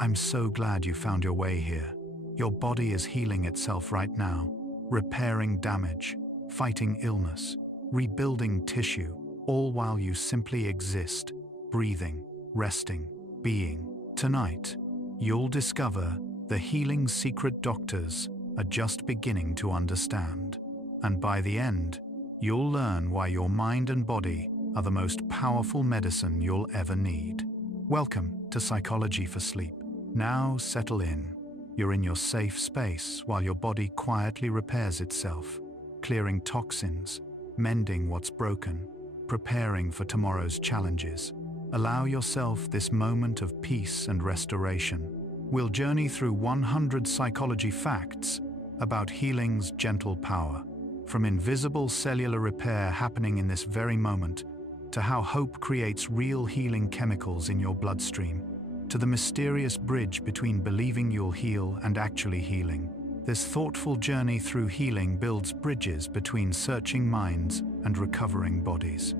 I'm so glad you found your way here. Your body is healing itself right now, repairing damage, fighting illness, rebuilding tissue, all while you simply exist, breathing, resting, being. Tonight, you'll discover the healing secret doctors are just beginning to understand. And by the end, you'll learn why your mind and body are the most powerful medicine you'll ever need. Welcome to Psychology for Sleep. Now settle in. You're in your safe space while your body quietly repairs itself, clearing toxins, mending what's broken, preparing for tomorrow's challenges. Allow yourself this moment of peace and restoration. We'll journey through 100 psychology facts about healing's gentle power, from invisible cellular repair happening in this very moment, to how hope creates real healing chemicals in your bloodstream, to the mysterious bridge between believing you'll heal and actually healing. This thoughtful journey through healing builds bridges between searching minds and recovering bodies.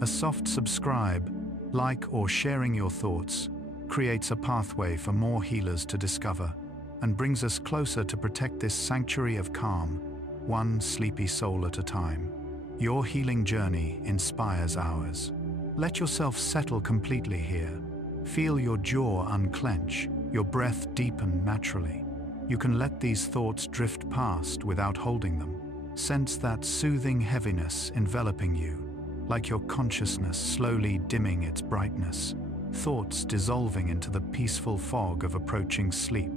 A soft subscribe, like, or sharing your thoughts creates a pathway for more healers to discover and brings us closer to protect this sanctuary of calm, one sleepy soul at a time. Your healing journey inspires ours. Let yourself settle completely here. Feel your jaw unclench, your breath deepen naturally. You can let these thoughts drift past without holding them. Sense that soothing heaviness enveloping you, like your consciousness slowly dimming its brightness, thoughts dissolving into the peaceful fog of approaching sleep,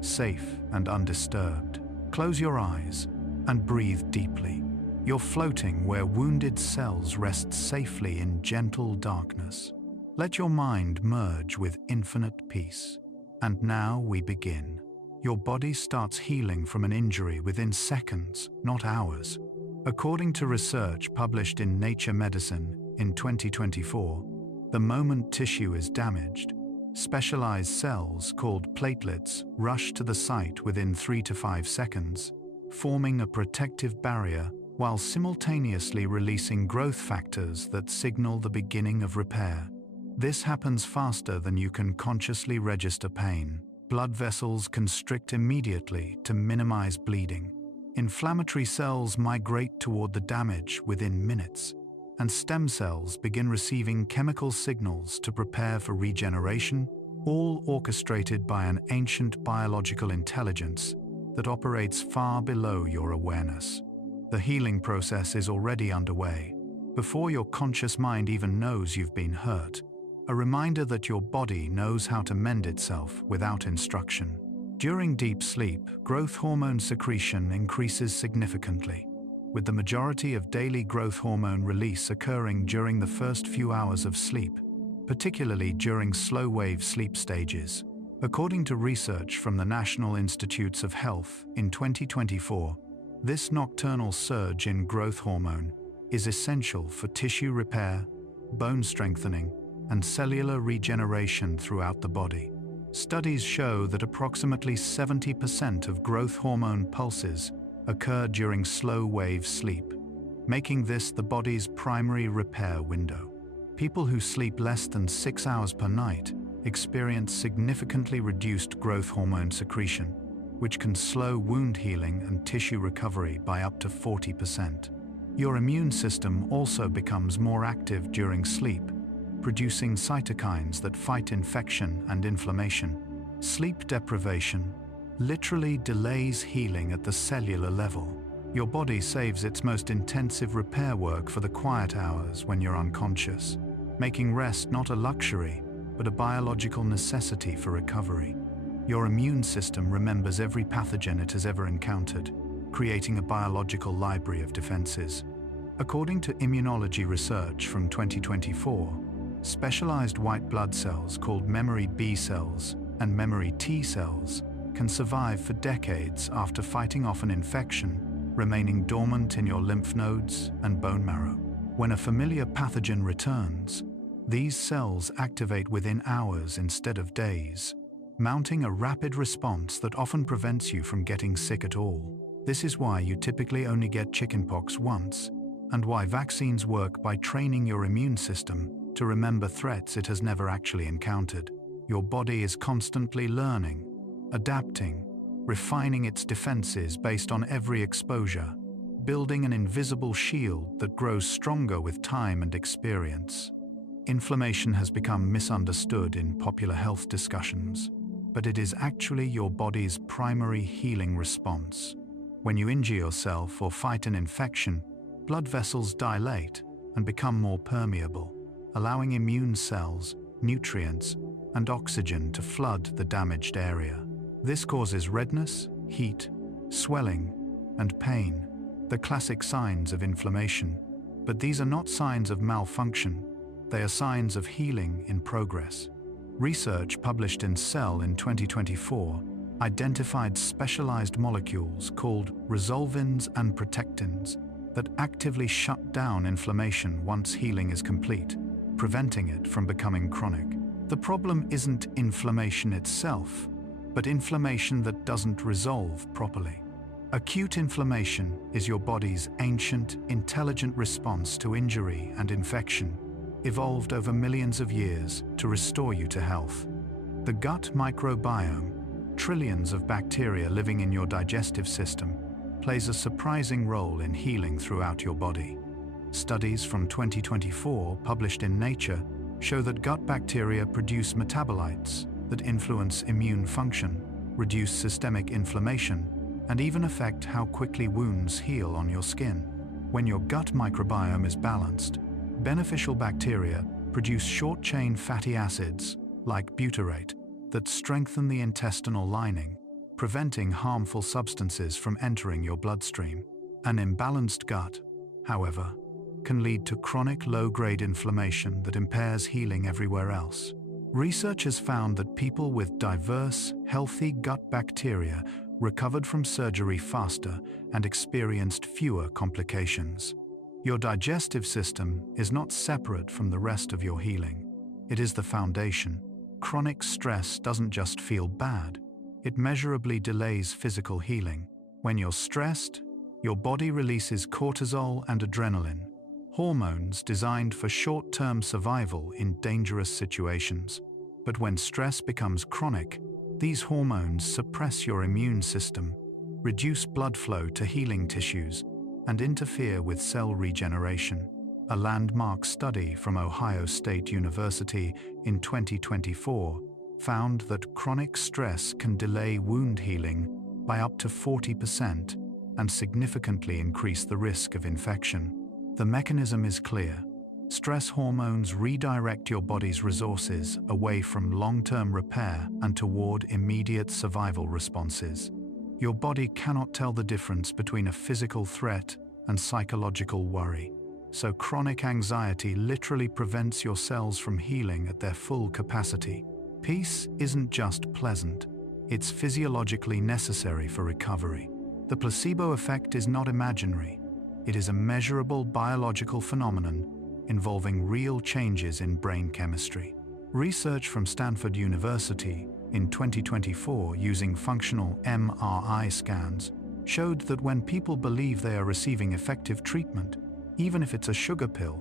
safe and undisturbed. Close your eyes and breathe deeply. You're floating where wounded cells rest safely in gentle darkness. Let your mind merge with infinite peace. And now we begin. Your body starts healing from an injury within seconds, not hours. According to research published in Nature Medicine in 2024, the moment tissue is damaged, specialized cells called platelets rush to the site within 3 to 5 seconds, forming a protective barrier while simultaneously releasing growth factors that signal the beginning of repair. This happens faster than you can consciously register pain. Blood vessels constrict immediately to minimize bleeding. Inflammatory cells migrate toward the damage within minutes, and stem cells begin receiving chemical signals to prepare for regeneration, all orchestrated by an ancient biological intelligence that operates far below your awareness. The healing process is already underway, before your conscious mind even knows you've been hurt. A reminder that your body knows how to mend itself without instruction. During deep sleep, growth hormone secretion increases significantly, with the majority of daily growth hormone release occurring during the first few hours of sleep, particularly during slow-wave sleep stages. According to research from the National Institutes of Health in 2024, this nocturnal surge in growth hormone is essential for tissue repair, bone strengthening, and cellular regeneration throughout the body. Studies show that approximately 70% of growth hormone pulses occur during slow-wave sleep, making this the body's primary repair window. People who sleep less than 6 hours per night experience significantly reduced growth hormone secretion, which can slow wound healing and tissue recovery by up to 40%. Your immune system also becomes more active during sleep, producing cytokines that fight infection and inflammation. Sleep deprivation literally delays healing at the cellular level. Your body saves its most intensive repair work for the quiet hours when you're unconscious, making rest not a luxury, but a biological necessity for recovery. Your immune system remembers every pathogen it has ever encountered, creating a biological library of defenses. According to immunology research from 2024, specialized white blood cells called memory B cells and memory T cells can survive for decades after fighting off an infection, remaining dormant in your lymph nodes and bone marrow. When a familiar pathogen returns, these cells activate within hours instead of days, mounting a rapid response that often prevents you from getting sick at all. This is why you typically only get chickenpox once, and why vaccines work by training your immune system to remember threats it has never actually encountered. Your body is constantly learning, adapting, refining its defenses based on every exposure, building an invisible shield that grows stronger with time and experience. Inflammation has become misunderstood in popular health discussions, but it is actually your body's primary healing response. When you injure yourself or fight an infection, blood vessels dilate and become more permeable, allowing immune cells, nutrients, and oxygen to flood the damaged area. This causes redness, heat, swelling, and pain, the classic signs of inflammation. But these are not signs of malfunction, they are signs of healing in progress. Research published in Cell in 2024 identified specialized molecules called resolvins and protectins that actively shut down inflammation once healing is complete, preventing it from becoming chronic. The problem isn't inflammation itself, but inflammation that doesn't resolve properly. Acute inflammation is your body's ancient, intelligent response to injury and infection, evolved over millions of years to restore you to health. The gut microbiome, trillions of bacteria living in your digestive system, plays a surprising role in healing throughout your body. Studies from 2024 published in Nature show that gut bacteria produce metabolites that influence immune function, reduce systemic inflammation, and even affect how quickly wounds heal on your skin. When your gut microbiome is balanced, beneficial bacteria produce short-chain fatty acids, like butyrate, that strengthen the intestinal lining, preventing harmful substances from entering your bloodstream. An imbalanced gut, however, can lead to chronic low-grade inflammation that impairs healing everywhere else. Research has found that people with diverse, healthy gut bacteria recovered from surgery faster and experienced fewer complications. Your digestive system is not separate from the rest of your healing. It is the foundation. Chronic stress doesn't just feel bad, it measurably delays physical healing. When you're stressed, your body releases cortisol and adrenaline, hormones designed for short-term survival in dangerous situations. But when stress becomes chronic, these hormones suppress your immune system, reduce blood flow to healing tissues, and interfere with cell regeneration. A landmark study from Ohio State University in 2024 found that chronic stress can delay wound healing by up to 40% and significantly increase the risk of infection. The mechanism is clear. Stress hormones redirect your body's resources away from long-term repair and toward immediate survival responses. Your body cannot tell the difference between a physical threat and psychological worry. So chronic anxiety literally prevents your cells from healing at their full capacity. Peace isn't just pleasant, it's physiologically necessary for recovery. The placebo effect is not imaginary. It is a measurable biological phenomenon involving real changes in brain chemistry. Research from Stanford University in 2024 using functional MRI scans showed that when people believe they are receiving effective treatment, even if it's a sugar pill,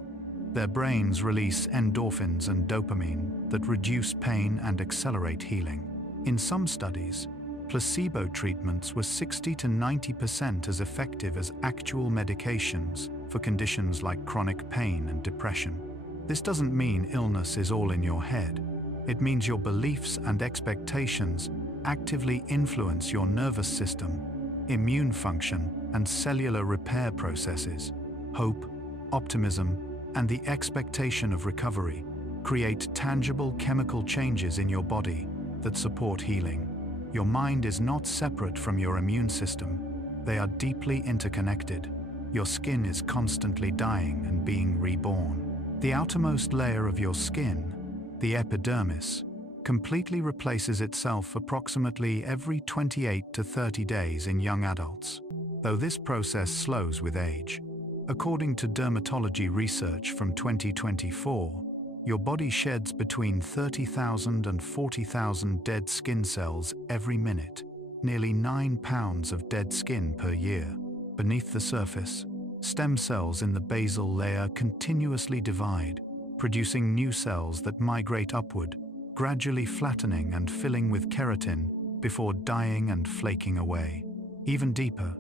their brains release endorphins and dopamine that reduce pain and accelerate healing. In some studies, placebo treatments were 60 to 90% as effective as actual medications for conditions like chronic pain and depression. This doesn't mean illness is all in your head. It means your beliefs and expectations actively influence your nervous system, immune function, and cellular repair processes. Hope, optimism, and the expectation of recovery create tangible chemical changes in your body that support healing. Your mind is not separate from your immune system. They are deeply interconnected. Your skin is constantly dying and being reborn. The outermost layer of your skin, the epidermis, completely replaces itself approximately every 28 to 30 days in young adults, though this process slows with age. According to dermatology research from 2024, your body sheds between 30,000 and 40,000 dead skin cells every minute, nearly 9 pounds of dead skin per year. Beneath the surface, stem cells in the basal layer continuously divide, producing new cells that migrate upward, gradually flattening and filling with keratin before dying and flaking away. Even deeper,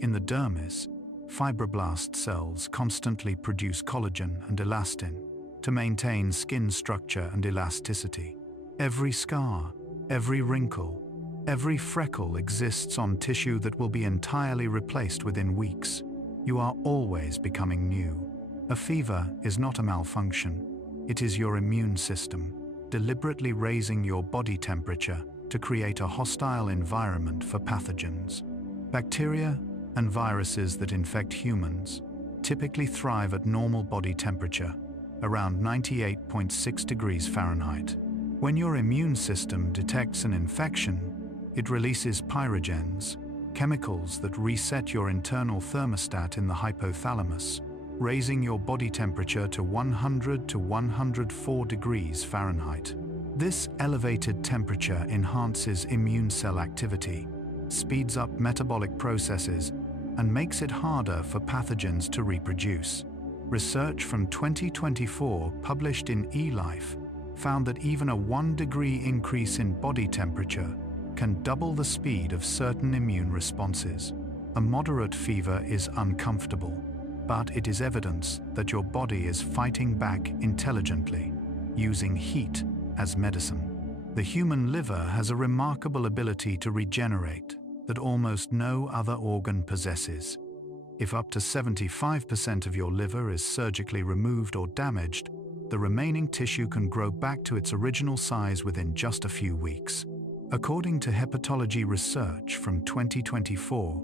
in the dermis, fibroblast cells constantly produce collagen and elastin to maintain skin structure and elasticity. Every scar, every wrinkle, every freckle exists on tissue that will be entirely replaced within weeks. You are always becoming new. A fever is not a malfunction. It is your immune system deliberately raising your body temperature to create a hostile environment for pathogens. Bacteria and viruses that infect humans typically thrive at normal body temperature, around 98.6 degrees Fahrenheit. When your immune system detects an infection, it releases pyrogens, chemicals that reset your internal thermostat in the hypothalamus, raising your body temperature to 100 to 104 degrees Fahrenheit. This elevated temperature enhances immune cell activity, speeds up metabolic processes, and makes it harder for pathogens to reproduce. Research from 2024 published in eLife found that even a 1-degree increase in body temperature can double the speed of certain immune responses. A moderate fever is uncomfortable, but it is evidence that your body is fighting back intelligently, using heat as medicine. The human liver has a remarkable ability to regenerate that almost no other organ possesses. If up to 75% of your liver is surgically removed or damaged, the remaining tissue can grow back to its original size within just a few weeks. According to hepatology research from 2024,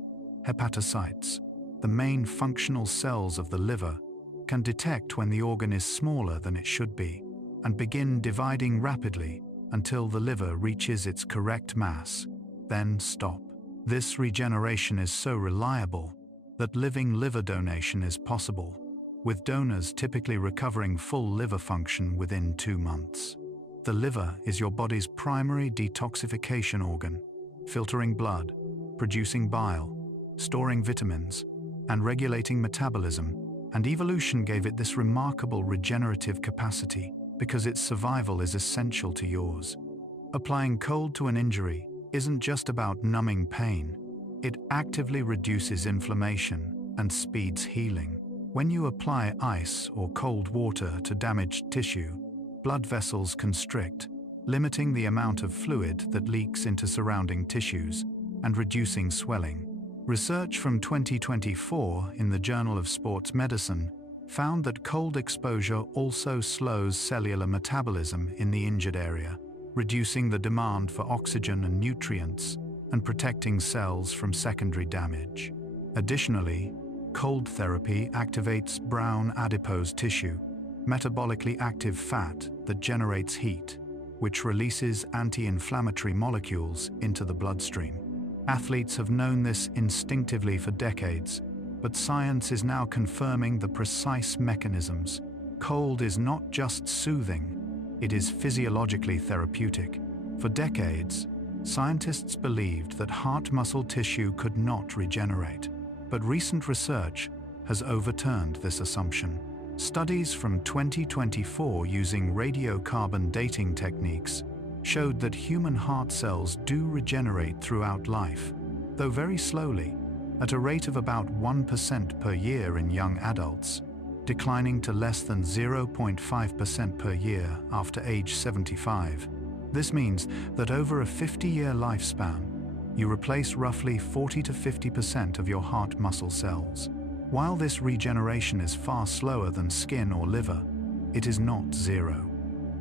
hepatocytes, the main functional cells of the liver, can detect when the organ is smaller than it should be and begin dividing rapidly until the liver reaches its correct mass, then stop. This regeneration is so reliable that living liver donation is possible, with donors typically recovering full liver function within 2 months. The liver is your body's primary detoxification organ, filtering blood, producing bile, storing vitamins, and regulating metabolism, and evolution gave it this remarkable regenerative capacity because its survival is essential to yours. Applying cold to an injury isn't just about numbing pain. It actively reduces inflammation and speeds healing. When you apply ice or cold water to damaged tissue, blood vessels constrict, limiting the amount of fluid that leaks into surrounding tissues and reducing swelling. Research from 2024 in the Journal of Sports Medicine found that cold exposure also slows cellular metabolism in the injured area, reducing the demand for oxygen and nutrients and protecting cells from secondary damage. Additionally, cold therapy activates brown adipose tissue, metabolically active fat that generates heat, which releases anti-inflammatory molecules into the bloodstream. Athletes have known this instinctively for decades, but science is now confirming the precise mechanisms. Cold is not just soothing, it is physiologically therapeutic. For decades, scientists believed that heart muscle tissue could not regenerate, but recent research has overturned this assumption. Studies from 2024 using radiocarbon dating techniques showed that human heart cells do regenerate throughout life, though very slowly, at a rate of about 1% per year in young adults, declining to less than 0.5% per year after age 75. This means that over a 50-year lifespan, you replace roughly 40 to 50% of your heart muscle cells. While this regeneration is far slower than skin or liver, it is not zero.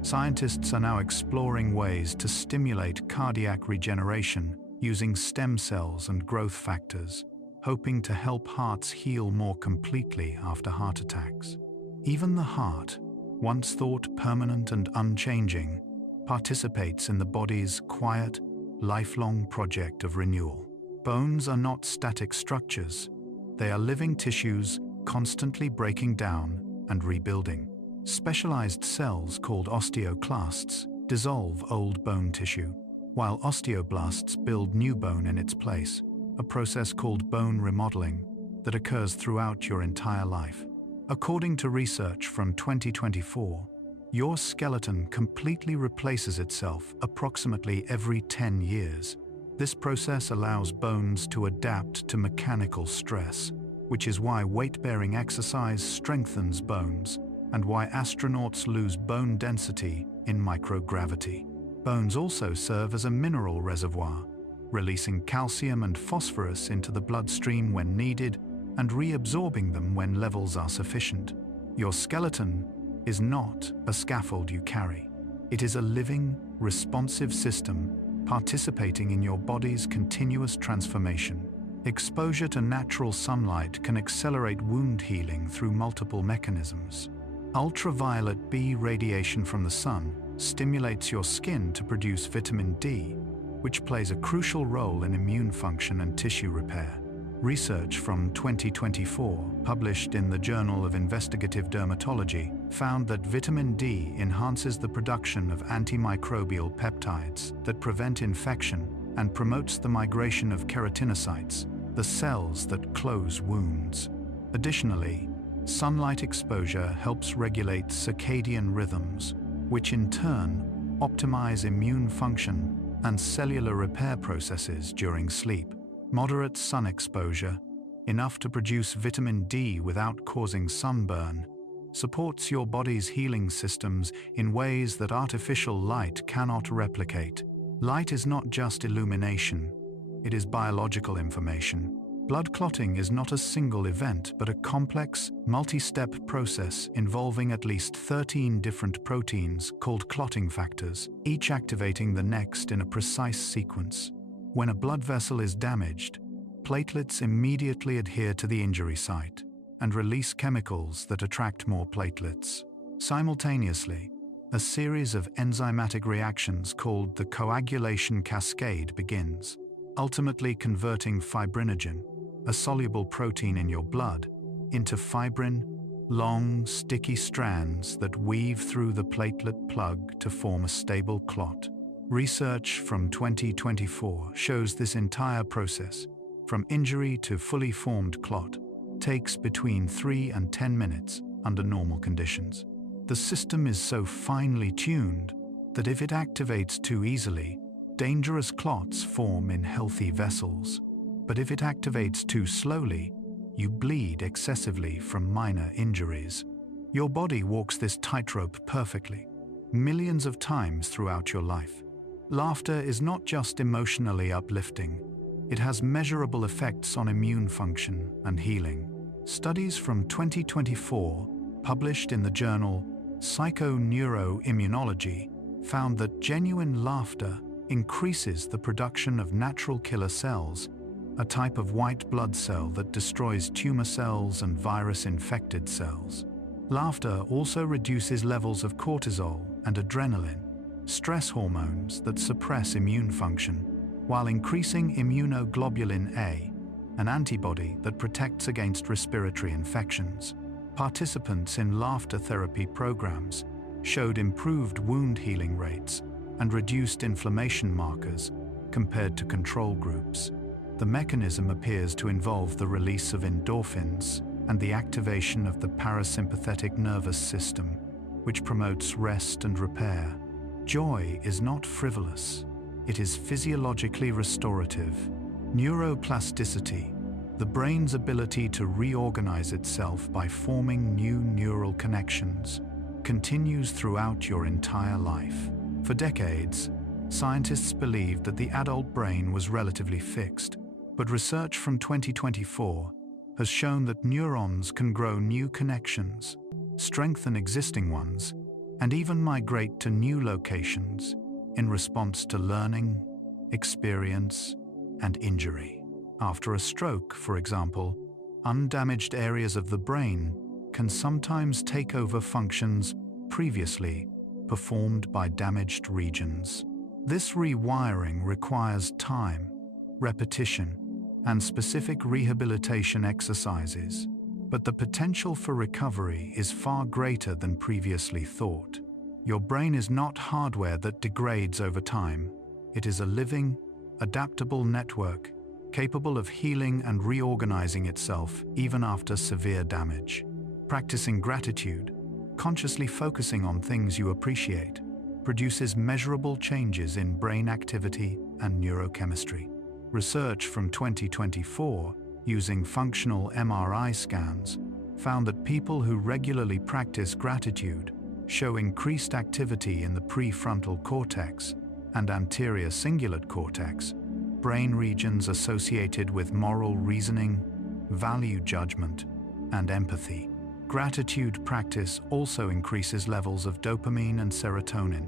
Scientists are now exploring ways to stimulate cardiac regeneration using stem cells and growth factors, hoping to help hearts heal more completely after heart attacks. Even the heart, once thought permanent and unchanging, participates in the body's quiet, lifelong project of renewal. Bones are not static structures. They are living tissues constantly breaking down and rebuilding. Specialized cells called osteoclasts dissolve old bone tissue, while osteoblasts build new bone in its place, a process called bone remodeling that occurs throughout your entire life. According to research from 2024, Your skeleton completely replaces itself approximately every 10 years. This process allows bones to adapt to mechanical stress, which is why weight-bearing exercise strengthens bones and why astronauts lose bone density in microgravity. Bones also serve as a mineral reservoir, releasing calcium and phosphorus into the bloodstream when needed and reabsorbing them when levels are sufficient. Your skeleton is not a scaffold you carry. It is a living, responsive system participating in your body's continuous transformation. Exposure to natural sunlight can accelerate wound healing through multiple mechanisms. Ultraviolet B radiation from the sun stimulates your skin to produce vitamin D, which plays a crucial role in immune function and tissue repair. Research from 2024, published in the Journal of Investigative Dermatology, found that vitamin D enhances the production of antimicrobial peptides that prevent infection and promotes the migration of keratinocytes, the cells that close wounds. Additionally, sunlight exposure helps regulate circadian rhythms, which in turn optimize immune function and cellular repair processes during sleep. Moderate sun exposure, enough to produce vitamin D without causing sunburn, supports your body's healing systems in ways that artificial light cannot replicate. Light is not just illumination, it is biological information. Blood clotting is not a single event, but a complex, multi-step process involving at least 13 different proteins called clotting factors, each activating the next in a precise sequence. When a blood vessel is damaged, platelets immediately adhere to the injury site and release chemicals that attract more platelets. Simultaneously, a series of enzymatic reactions called the coagulation cascade begins, ultimately converting fibrinogen, a soluble protein in your blood, into fibrin, long, sticky strands that weave through the platelet plug to form a stable clot. Research from 2024 shows this entire process, from injury to fully formed clot, takes between 3 and 10 minutes under normal conditions. The system is so finely tuned that if it activates too easily, dangerous clots form in healthy vessels. But if it activates too slowly, you bleed excessively from minor injuries. Your body walks this tightrope perfectly, millions of times throughout your life. Laughter is not just emotionally uplifting, it has measurable effects on immune function and healing. Studies from 2024, published in the journal Psychoneuroimmunology, found that genuine laughter increases the production of natural killer cells, a type of white blood cell that destroys tumor cells and virus-infected cells. Laughter also reduces levels of cortisol and adrenaline, stress hormones that suppress immune function, while increasing immunoglobulin A, an antibody that protects against respiratory infections. Participants in laughter therapy programs showed improved wound healing rates and reduced inflammation markers compared to control groups. The mechanism appears to involve the release of endorphins and the activation of the parasympathetic nervous system, which promotes rest and repair. Joy is not frivolous. It is physiologically restorative. Neuroplasticity, the brain's ability to reorganize itself by forming new neural connections, continues throughout your entire life. For decades, scientists believed that the adult brain was relatively fixed, but research from 2024 has shown that neurons can grow new connections, strengthen existing ones, and even migrate to new locations in response to learning, experience, and injury. After a stroke, for example, undamaged areas of the brain can sometimes take over functions previously performed by damaged regions. This rewiring requires time, repetition, and specific rehabilitation exercises, but the potential for recovery is far greater than previously thought. Your brain is not hardware that degrades over time. It is a living, adaptable network capable of healing and reorganizing itself even after severe damage. Practicing gratitude, consciously focusing on things you appreciate, produces measurable changes in brain activity and neurochemistry. Research from 2024, using functional MRI scans, found that people who regularly practice gratitude show increased activity in the prefrontal cortex and anterior cingulate cortex, brain regions associated with moral reasoning, value judgment, and empathy. Gratitude practice also increases levels of dopamine and serotonin,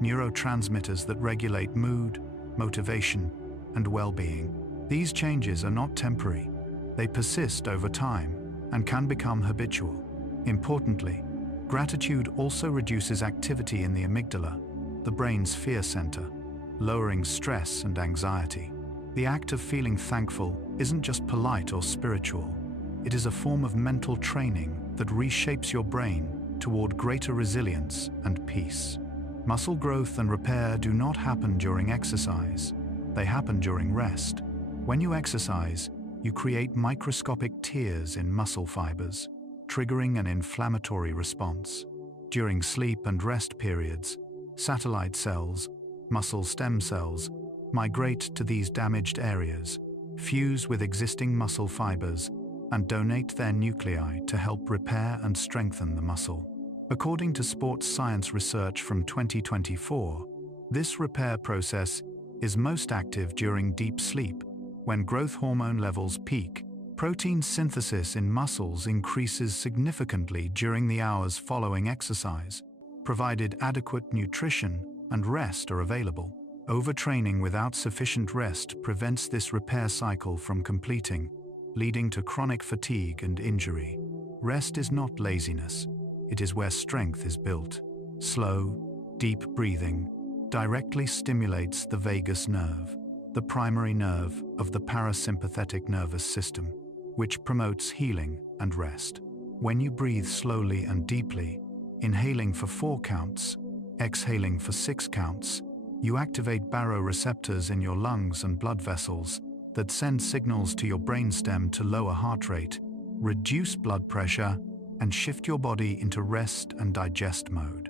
neurotransmitters that regulate mood, motivation, and well-being. These changes are not temporary. They persist over time and can become habitual. Importantly, gratitude also reduces activity in the amygdala, the brain's fear center, lowering stress and anxiety. The act of feeling thankful isn't just polite or spiritual. It is a form of mental training that reshapes your brain toward greater resilience and peace. Muscle growth and repair do not happen during exercise. They happen during rest. When you exercise, you create microscopic tears in muscle fibers, triggering an inflammatory response. During sleep and rest periods, satellite cells, muscle stem cells, migrate to these damaged areas, fuse with existing muscle fibers, and donate their nuclei to help repair and strengthen the muscle. According to sports science research from 2024, this repair process is most active during deep sleep, when growth hormone levels peak. Protein synthesis in muscles increases significantly during the hours following exercise, provided adequate nutrition and rest are available. Overtraining without sufficient rest prevents this repair cycle from completing, leading to chronic fatigue and injury. Rest is not laziness. It is where strength is built. Slow, deep breathing directly stimulates the vagus nerve, the primary nerve of the parasympathetic nervous system, which promotes healing and rest. When you breathe slowly and deeply, inhaling for 4 counts, exhaling for 6 counts, you activate baroreceptors in your lungs and blood vessels that send signals to your brainstem to lower heart rate, reduce blood pressure, and shift your body into rest and digest mode.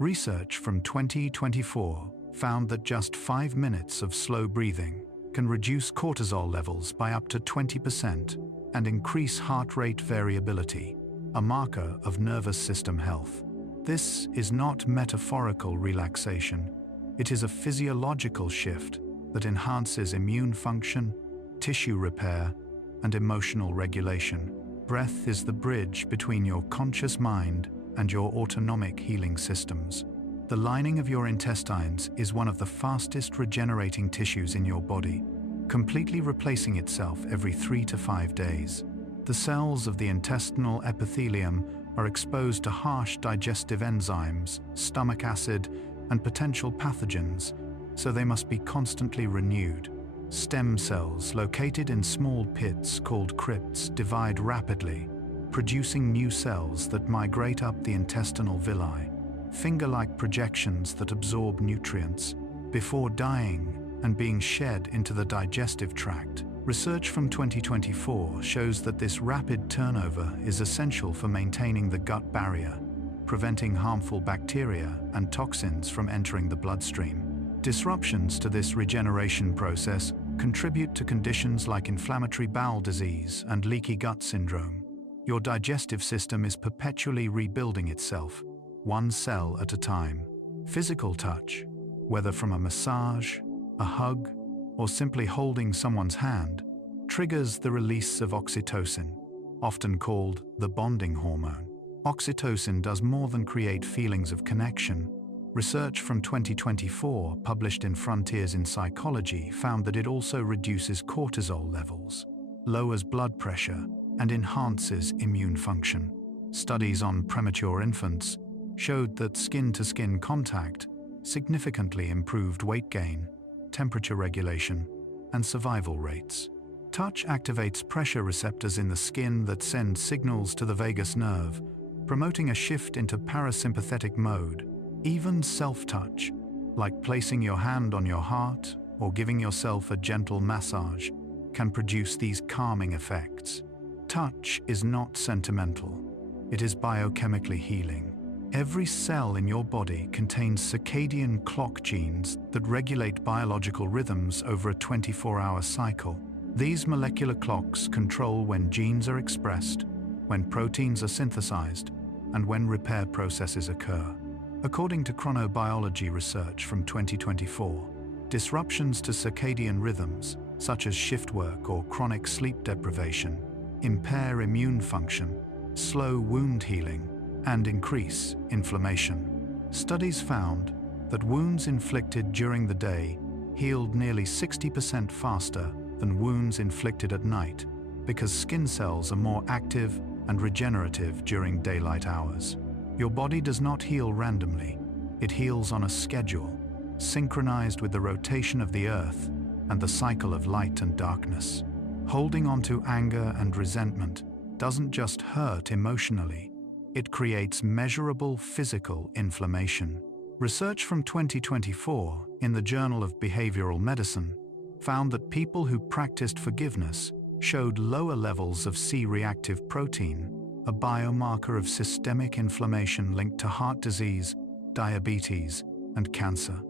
Research from 2024 found that just 5 minutes of slow breathing can reduce cortisol levels by up to 20% and increase heart rate variability, a marker of nervous system health. This is not metaphorical relaxation. It is a physiological shift that enhances immune function, tissue repair, and emotional regulation. Breath is the bridge between your conscious mind and your autonomic healing systems. The lining of your intestines is one of the fastest regenerating tissues in your body, completely replacing itself every 3 to 5 days. The cells of the intestinal epithelium are exposed to harsh digestive enzymes, stomach acid, and potential pathogens, so they must be constantly renewed. Stem cells located in small pits called crypts divide rapidly, producing new cells that migrate up the intestinal villi, finger-like projections that absorb nutrients before dying and being shed into the digestive tract. Research from 2024 shows that this rapid turnover is essential for maintaining the gut barrier, preventing harmful bacteria and toxins from entering the bloodstream. Disruptions to this regeneration process contribute to conditions like inflammatory bowel disease and leaky gut syndrome. Your digestive system is perpetually rebuilding itself, one cell at a time. Physical touch, whether from a massage, a hug, or simply holding someone's hand, triggers the release of oxytocin, often called the bonding hormone. Oxytocin does more than create feelings of connection. Research from 2024, published in Frontiers in Psychology, found that it also reduces cortisol levels, lowers blood pressure, and enhances immune function. Studies on premature infants showed that skin-to-skin contact significantly improved weight gain, temperature regulation, and survival rates. Touch activates pressure receptors in the skin that send signals to the vagus nerve, promoting a shift into parasympathetic mode. Even self-touch, like placing your hand on your heart or giving yourself a gentle massage, can produce these calming effects. Touch is not sentimental. It is biochemically healing. Every cell in your body contains circadian clock genes that regulate biological rhythms over a 24-hour cycle. These molecular clocks control when genes are expressed, when proteins are synthesized, and when repair processes occur. According to chronobiology research from 2024, disruptions to circadian rhythms, such as shift work or chronic sleep deprivation, impair immune function, slow wound healing, and increase inflammation. Studies found that wounds inflicted during the day healed nearly 60% faster than wounds inflicted at night because skin cells are more active and regenerative during daylight hours. Your body does not heal randomly. It heals on a schedule, synchronized with the rotation of the earth and the cycle of light and darkness. Holding on to anger and resentment doesn't just hurt emotionally, it creates measurable physical inflammation. Research from 2024 in the Journal of Behavioral Medicine found that people who practiced forgiveness showed lower levels of C-reactive protein, a biomarker of systemic inflammation linked to heart disease, diabetes, and cancer.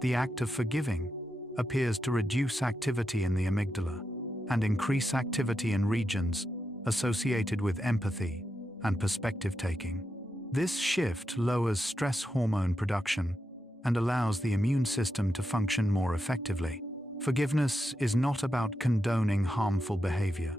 The act of forgiving appears to reduce activity in the amygdala and increase activity in regions associated with empathy and perspective-taking. This shift lowers stress hormone production and allows the immune system to function more effectively. Forgiveness is not about condoning harmful behavior.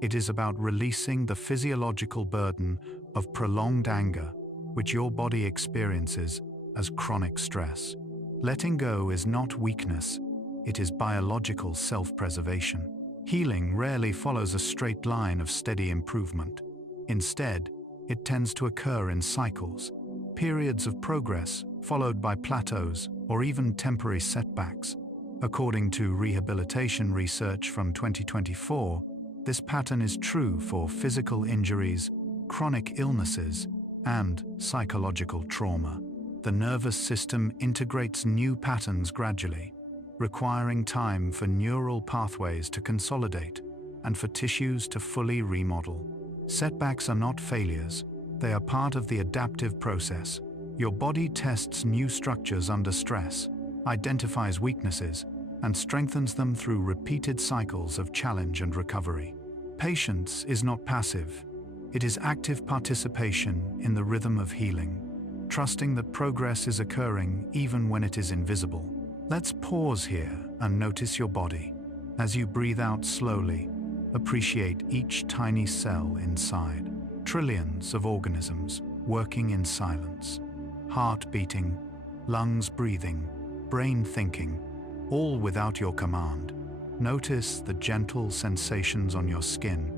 It is about releasing the physiological burden of prolonged anger, which your body experiences as chronic stress. Letting go is not weakness, it is biological self-preservation. Healing rarely follows a straight line of steady improvement. Instead, it tends to occur in cycles, periods of progress followed by plateaus or even temporary setbacks. According to rehabilitation research from 2024, this pattern is true for physical injuries, chronic illnesses, and psychological trauma. The nervous system integrates new patterns gradually, requiring time for neural pathways to consolidate and for tissues to fully remodel. Setbacks are not failures, they are part of the adaptive process. Your body tests new structures under stress, identifies weaknesses, and strengthens them through repeated cycles of challenge and recovery. Patience is not passive, it is active participation in the rhythm of healing, trusting that progress is occurring even when it is invisible. Let's pause here and notice your body. As you breathe out slowly, appreciate each tiny cell inside. Trillions of organisms working in silence. Heart beating, lungs breathing, brain thinking, all without your command. Notice the gentle sensations on your skin,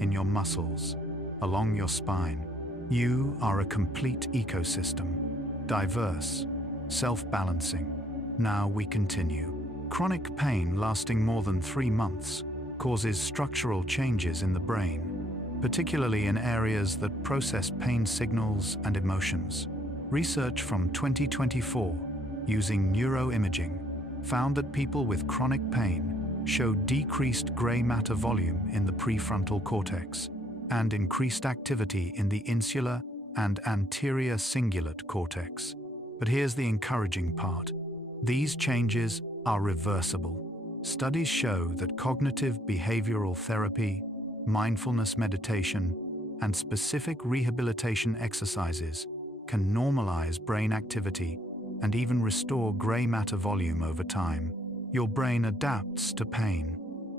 in your muscles, along your spine. You are a complete ecosystem, diverse, self-balancing. Now we continue. Chronic pain lasting more than 3 months causes structural changes in the brain, particularly in areas that process pain signals and emotions. Research from 2024 using neuroimaging found that people with chronic pain showed decreased gray matter volume in the prefrontal cortex and increased activity in the insular and anterior cingulate cortex. But here's the encouraging part. These changes are reversible. Studies show that cognitive behavioral therapy, mindfulness meditation, and specific rehabilitation exercises can normalize brain activity and even restore gray matter volume over time. Your brain adapts to pain,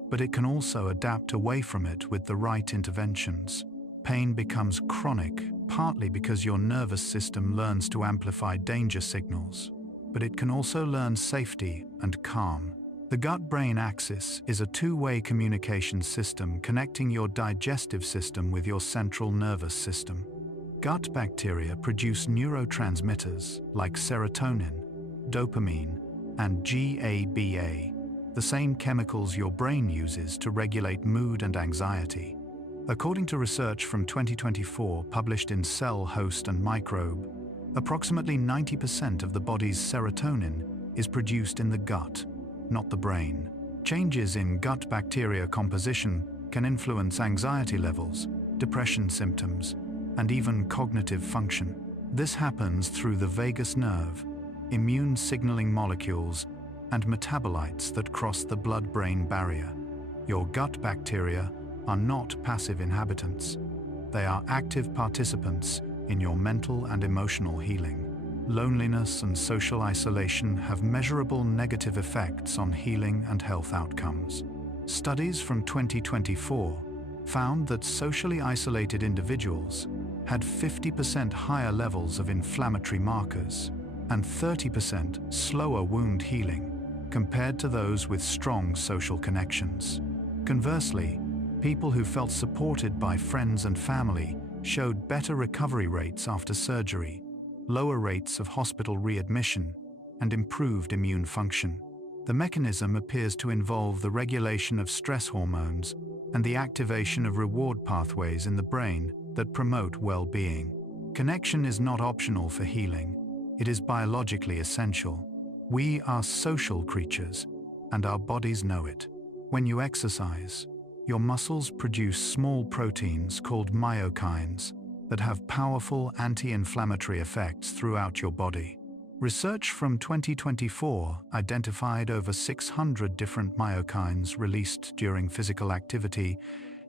but it can also adapt away from it with the right interventions. Pain becomes chronic, partly because your nervous system learns to amplify danger signals, but it can also learn safety and calm. The gut-brain axis is a two-way communication system connecting your digestive system with your central nervous system. Gut bacteria produce neurotransmitters like serotonin, dopamine, and GABA, the same chemicals your brain uses to regulate mood and anxiety. According to research from 2024 published in Cell, Host and Microbe, approximately 90% of the body's serotonin is produced in the gut, not the brain. Changes in gut bacteria composition can influence anxiety levels, depression symptoms, and even cognitive function. This happens through the vagus nerve, immune signaling molecules, and metabolites that cross the blood-brain barrier. Your gut bacteria are not passive inhabitants. They are active participants in your mental and emotional healing. Loneliness and social isolation have measurable negative effects on healing and health outcomes. Studies from 2024 found that socially isolated individuals had 50% higher levels of inflammatory markers and 30% slower wound healing compared to those with strong social connections. Conversely, people who felt supported by friends and family showed better recovery rates after surgery, lower rates of hospital readmission, and improved immune function. The mechanism appears to involve the regulation of stress hormones and the activation of reward pathways in the brain that promote well-being. Connection is not optional for healing. It is biologically essential. We are social creatures, and our bodies know it. When you exercise, your muscles produce small proteins called myokines that have powerful anti-inflammatory effects throughout your body. Research from 2024 identified over 600 different myokines released during physical activity,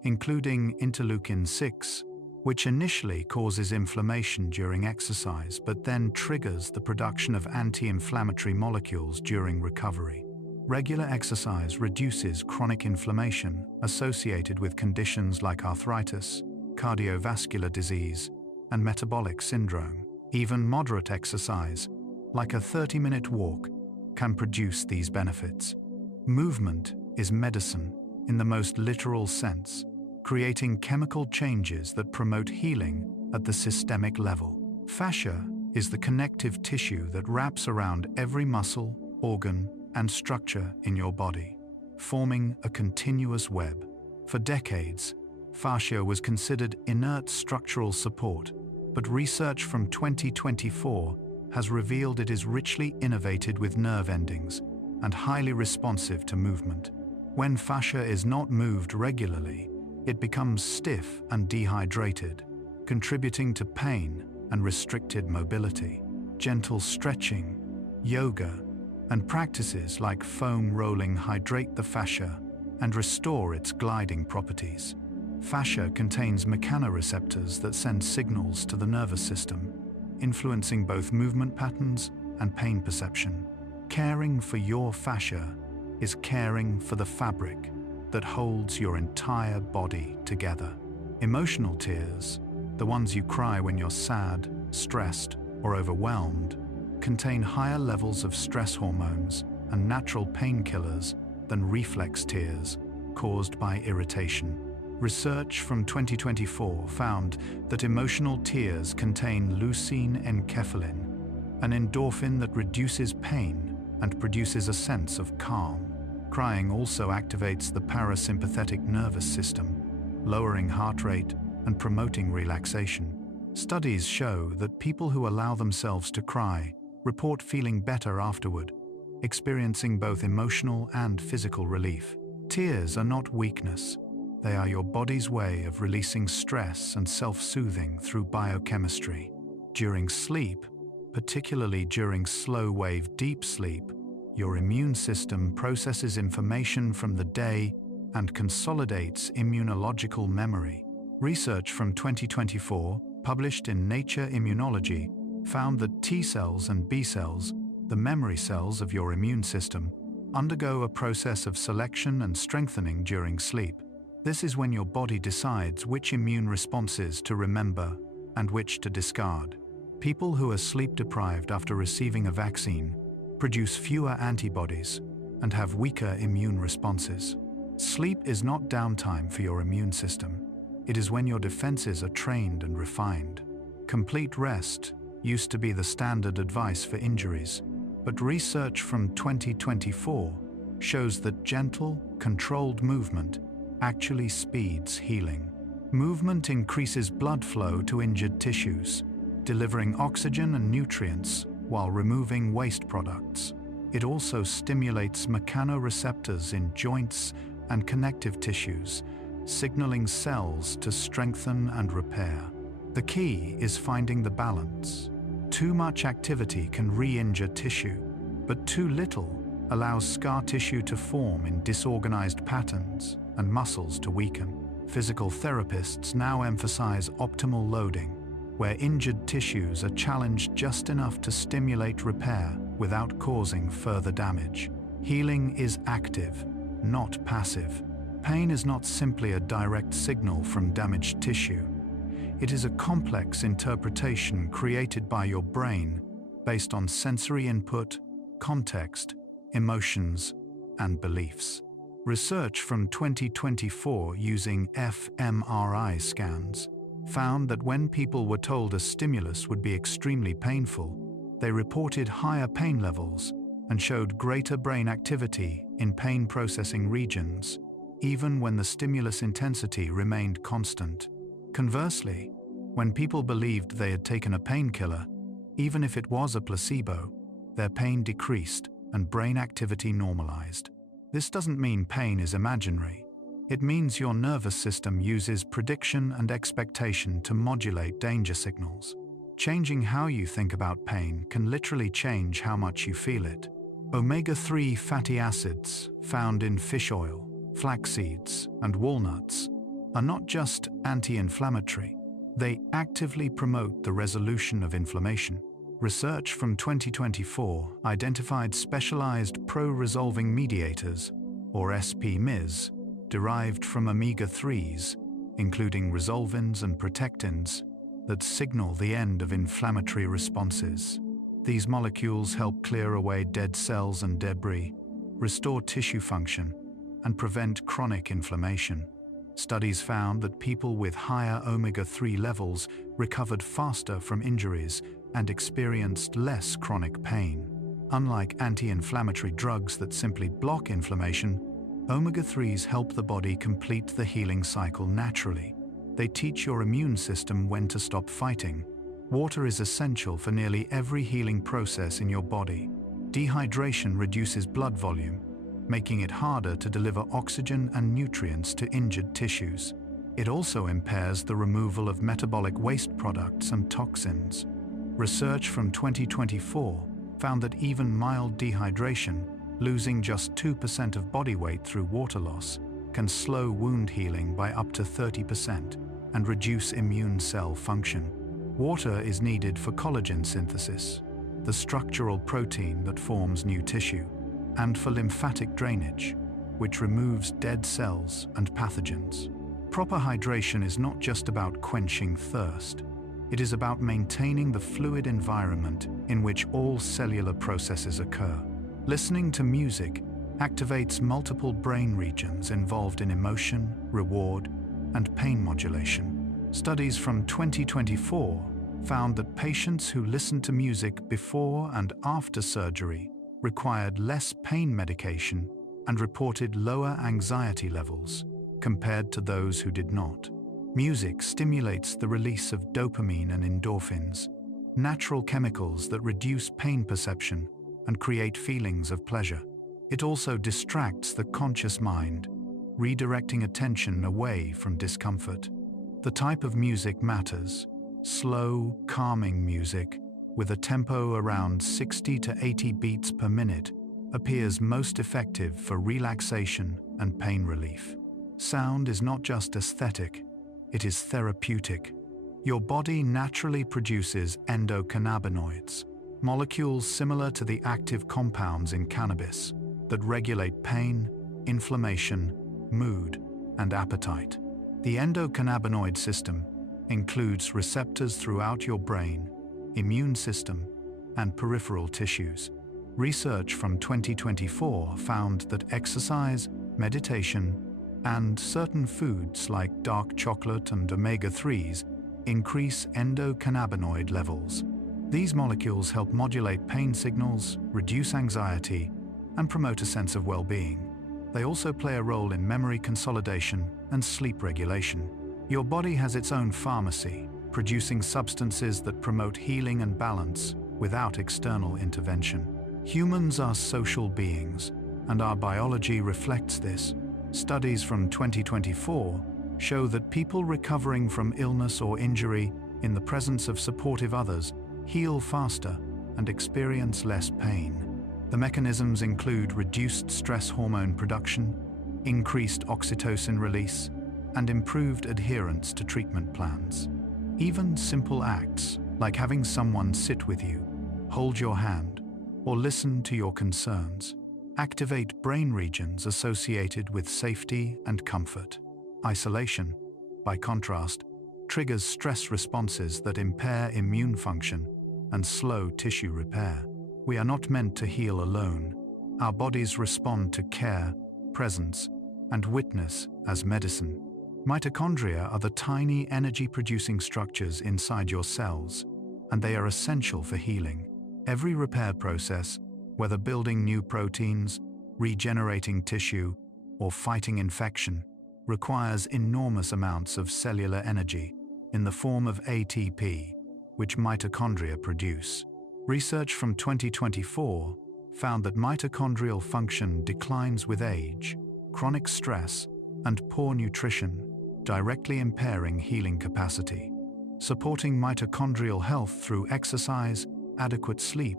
including interleukin-6, which initially causes inflammation during exercise but then triggers the production of anti-inflammatory molecules during recovery. Regular exercise reduces chronic inflammation associated with conditions like arthritis, cardiovascular disease, and metabolic syndrome. Even moderate exercise, like a 30-minute walk, can produce these benefits. Movement is medicine in the most literal sense, creating chemical changes that promote healing at the systemic level. Fascia is the connective tissue that wraps around every muscle, organ, and structure in your body, forming a continuous web. For decades, fascia was considered inert structural support, but research from 2024 has revealed it is richly innervated with nerve endings and highly responsive to movement. When fascia is not moved regularly, it becomes stiff and dehydrated, contributing to pain and restricted mobility. Gentle stretching, yoga, and practices like foam rolling hydrate the fascia and restore its gliding properties. Fascia contains mechanoreceptors that send signals to the nervous system, influencing both movement patterns and pain perception. Caring for your fascia is caring for the fabric that holds your entire body together. Emotional tears, the ones you cry when you're sad, stressed, or overwhelmed, contain higher levels of stress hormones and natural painkillers than reflex tears caused by irritation. Research from 2024 found that emotional tears contain leucine enkephalin, an endorphin that reduces pain and produces a sense of calm. Crying also activates the parasympathetic nervous system, lowering heart rate and promoting relaxation. Studies show that people who allow themselves to cry report feeling better afterward, experiencing both emotional and physical relief. Tears are not weakness. They are your body's way of releasing stress and self-soothing through biochemistry. During sleep, particularly during slow-wave deep sleep, your immune system processes information from the day and consolidates immunological memory. Research from 2024, published in Nature Immunology, found that T cells and B cells, the memory cells of your immune system, undergo a process of selection and strengthening during sleep. This is when your body decides which immune responses to remember and which to discard. People who are sleep-deprived after receiving a vaccine produce fewer antibodies and have weaker immune responses. Sleep is not downtime for your immune system. It is when your defenses are trained and refined. Complete rest used to be the standard advice for injuries, but research from 2024 shows that gentle, controlled movement actually speeds healing. Movement increases blood flow to injured tissues, delivering oxygen and nutrients while removing waste products. It also stimulates mechanoreceptors in joints and connective tissues, signaling cells to strengthen and repair. The key is finding the balance. Too much activity can re-injure tissue, but too little allows scar tissue to form in disorganized patterns and muscles to weaken. Physical therapists now emphasize optimal loading, where injured tissues are challenged just enough to stimulate repair without causing further damage. Healing is active, not passive. Pain is not simply a direct signal from damaged tissue. It is a complex interpretation created by your brain based on sensory input, context, emotions, and beliefs. Research from 2024 using fMRI scans found that when people were told a stimulus would be extremely painful, they reported higher pain levels and showed greater brain activity in pain-processing regions, even when the stimulus intensity remained constant. Conversely, when people believed they had taken a painkiller, even if it was a placebo, their pain decreased and brain activity normalized. This doesn't mean pain is imaginary. It means your nervous system uses prediction and expectation to modulate danger signals. Changing how you think about pain can literally change how much you feel it. Omega-3 fatty acids found in fish oil, flax seeds, and walnuts are not just anti-inflammatory. They actively promote the resolution of inflammation. Research from 2024 identified specialized pro-resolving mediators, or SPMIs, derived from omega-3s, including resolvins and protectins, that signal the end of inflammatory responses. These molecules help clear away dead cells and debris, restore tissue function, and prevent chronic inflammation. Studies found that people with higher omega-3 levels recovered faster from injuries and experienced less chronic pain. Unlike anti-inflammatory drugs that simply block inflammation, omega-3s help the body complete the healing cycle naturally. They teach your immune system when to stop fighting. Water is essential for nearly every healing process in your body. Dehydration reduces blood volume, making it harder to deliver oxygen and nutrients to injured tissues. It also impairs the removal of metabolic waste products and toxins. Research from 2024 found that even mild dehydration, losing just 2% of body weight through water loss, can slow wound healing by up to 30% and reduce immune cell function. Water is needed for collagen synthesis, the structural protein that forms new tissue, and for lymphatic drainage, which removes dead cells and pathogens. Proper hydration is not just about quenching thirst. It is about maintaining the fluid environment in which all cellular processes occur. Listening to music activates multiple brain regions involved in emotion, reward, and pain modulation. Studies from 2024 found that patients who listened to music before and after surgery required less pain medication and reported lower anxiety levels compared to those who did not. Music stimulates the release of dopamine and endorphins, natural chemicals that reduce pain perception and create feelings of pleasure. It also distracts the conscious mind, redirecting attention away from discomfort. The type of music matters. Slow, calming music, with a tempo around 60 to 80 beats per minute, appears most effective for relaxation and pain relief. Sound is not just aesthetic, it is therapeutic. Your body naturally produces endocannabinoids, molecules similar to the active compounds in cannabis that regulate pain, inflammation, mood, and appetite. The endocannabinoid system includes receptors throughout your brain, immune system, and peripheral tissues. Research from 2024 found that exercise, meditation, and certain foods like dark chocolate and omega-3s increase endocannabinoid levels. These molecules help modulate pain signals, reduce anxiety, and promote a sense of well-being. They also play a role in memory consolidation and sleep regulation. Your body has its own pharmacy, producing substances that promote healing and balance without external intervention. Humans are social beings, and our biology reflects this. Studies from 2024 show that people recovering from illness or injury in the presence of supportive others heal faster, and experience less pain. The mechanisms include reduced stress hormone production, increased oxytocin release, and improved adherence to treatment plans. Even simple acts, like having someone sit with you, hold your hand, or listen to your concerns, activate brain regions associated with safety and comfort. Isolation, by contrast, triggers stress responses that impair immune function and slow tissue repair. We are not meant to heal alone. Our bodies respond to care, presence, and witness as medicine. Mitochondria are the tiny energy-producing structures inside your cells, and they are essential for healing. Every repair process, whether building new proteins, regenerating tissue, or fighting infection, requires enormous amounts of cellular energy in the form of ATP, which mitochondria produce. Research from 2024 found that mitochondrial function declines with age, chronic stress, and poor nutrition, directly impairing healing capacity. Supporting mitochondrial health through exercise, adequate sleep,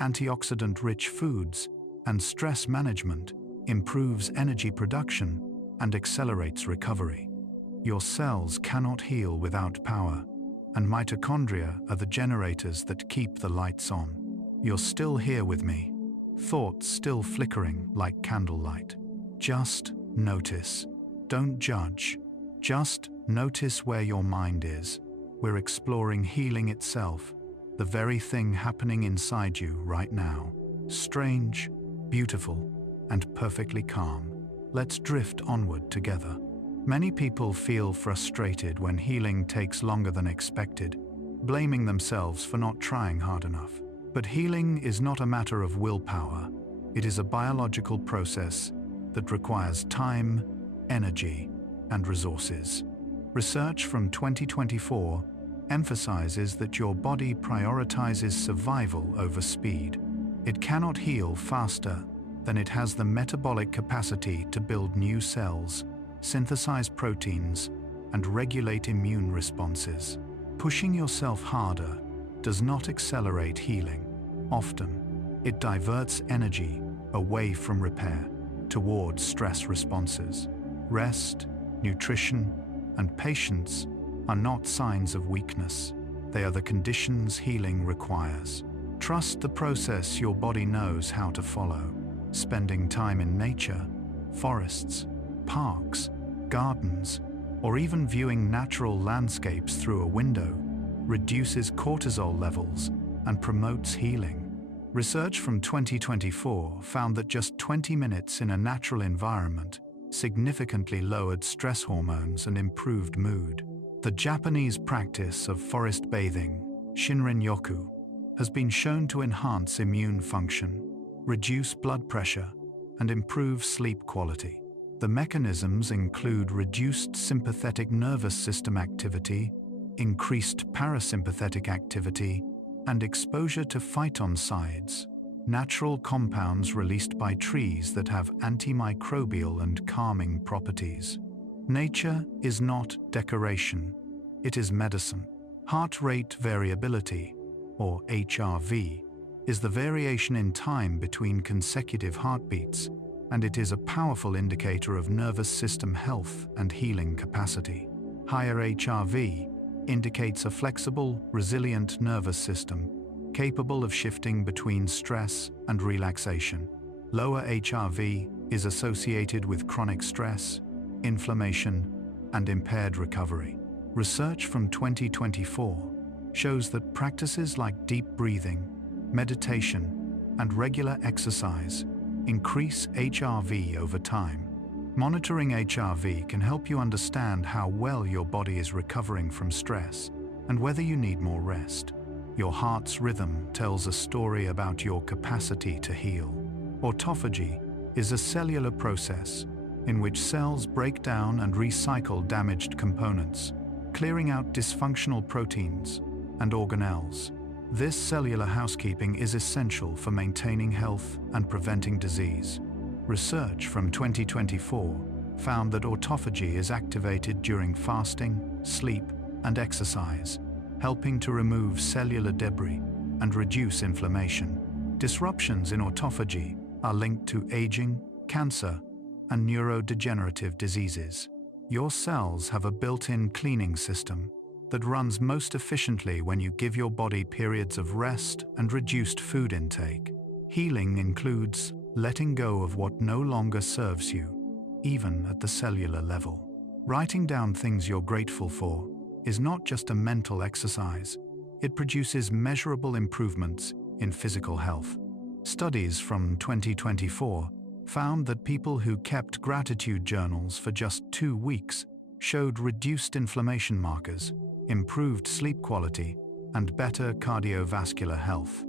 antioxidant-rich foods, and stress management improves energy production and accelerates recovery. Your cells cannot heal without power, and mitochondria are the generators that keep the lights on. You're still here with me, thoughts still flickering like candlelight. Just notice. Don't judge. Just notice where your mind is. We're exploring healing itself, the very thing happening inside you right now. Strange, beautiful, and perfectly calm. Let's drift onward together. Many people feel frustrated when healing takes longer than expected, blaming themselves for not trying hard enough. But healing is not a matter of willpower. It is a biological process that requires time, energy, and resources. Research from 2024 emphasizes that your body prioritizes survival over speed. It cannot heal faster than it has the metabolic capacity to build new cells, synthesize proteins, and regulate immune responses. Pushing yourself harder does not accelerate healing. Often, it diverts energy away from repair towards stress responses. Rest, nutrition, and patience are not signs of weakness. They are the conditions healing requires. Trust the process your body knows how to follow. Spending time in nature, forests, parks, gardens, or even viewing natural landscapes through a window reduces cortisol levels and promotes healing. Research from 2024 found that just 20 minutes in a natural environment significantly lowered stress hormones and improved mood. The Japanese practice of forest bathing, Shinrin-yoku, has been shown to enhance immune function, reduce blood pressure, and improve sleep quality. The mechanisms include reduced sympathetic nervous system activity, increased parasympathetic activity, and exposure to phytoncides, natural compounds released by trees that have antimicrobial and calming properties. Nature is not decoration, it is medicine. Heart rate variability, or HRV, is the variation in time between consecutive heartbeats, and it is a powerful indicator of nervous system health and healing capacity. Higher HRV indicates a flexible, resilient nervous system, capable of shifting between stress and relaxation. Lower HRV is associated with chronic stress, inflammation, and impaired recovery. Research from 2024 shows that practices like deep breathing, meditation, and regular exercise increase HRV over time. Monitoring HRV can help you understand how well your body is recovering from stress and whether you need more rest. Your heart's rhythm tells a story about your capacity to heal. Autophagy is a cellular process in which cells break down and recycle damaged components, clearing out dysfunctional proteins and organelles. This cellular housekeeping is essential for maintaining health and preventing disease. Research from 2024 found that autophagy is activated during fasting, sleep, and exercise, helping to remove cellular debris and reduce inflammation. Disruptions in autophagy are linked to aging, cancer, and neurodegenerative diseases. Your cells have a built-in cleaning system that runs most efficiently when you give your body periods of rest and reduced food intake. Healing includes letting go of what no longer serves you, even at the cellular level. Writing down things you're grateful for is not just a mental exercise. It produces measurable improvements in physical health. Studies from 2024 found that people who kept gratitude journals for just 2 weeks showed reduced inflammation markers, improved sleep quality, and better cardiovascular health.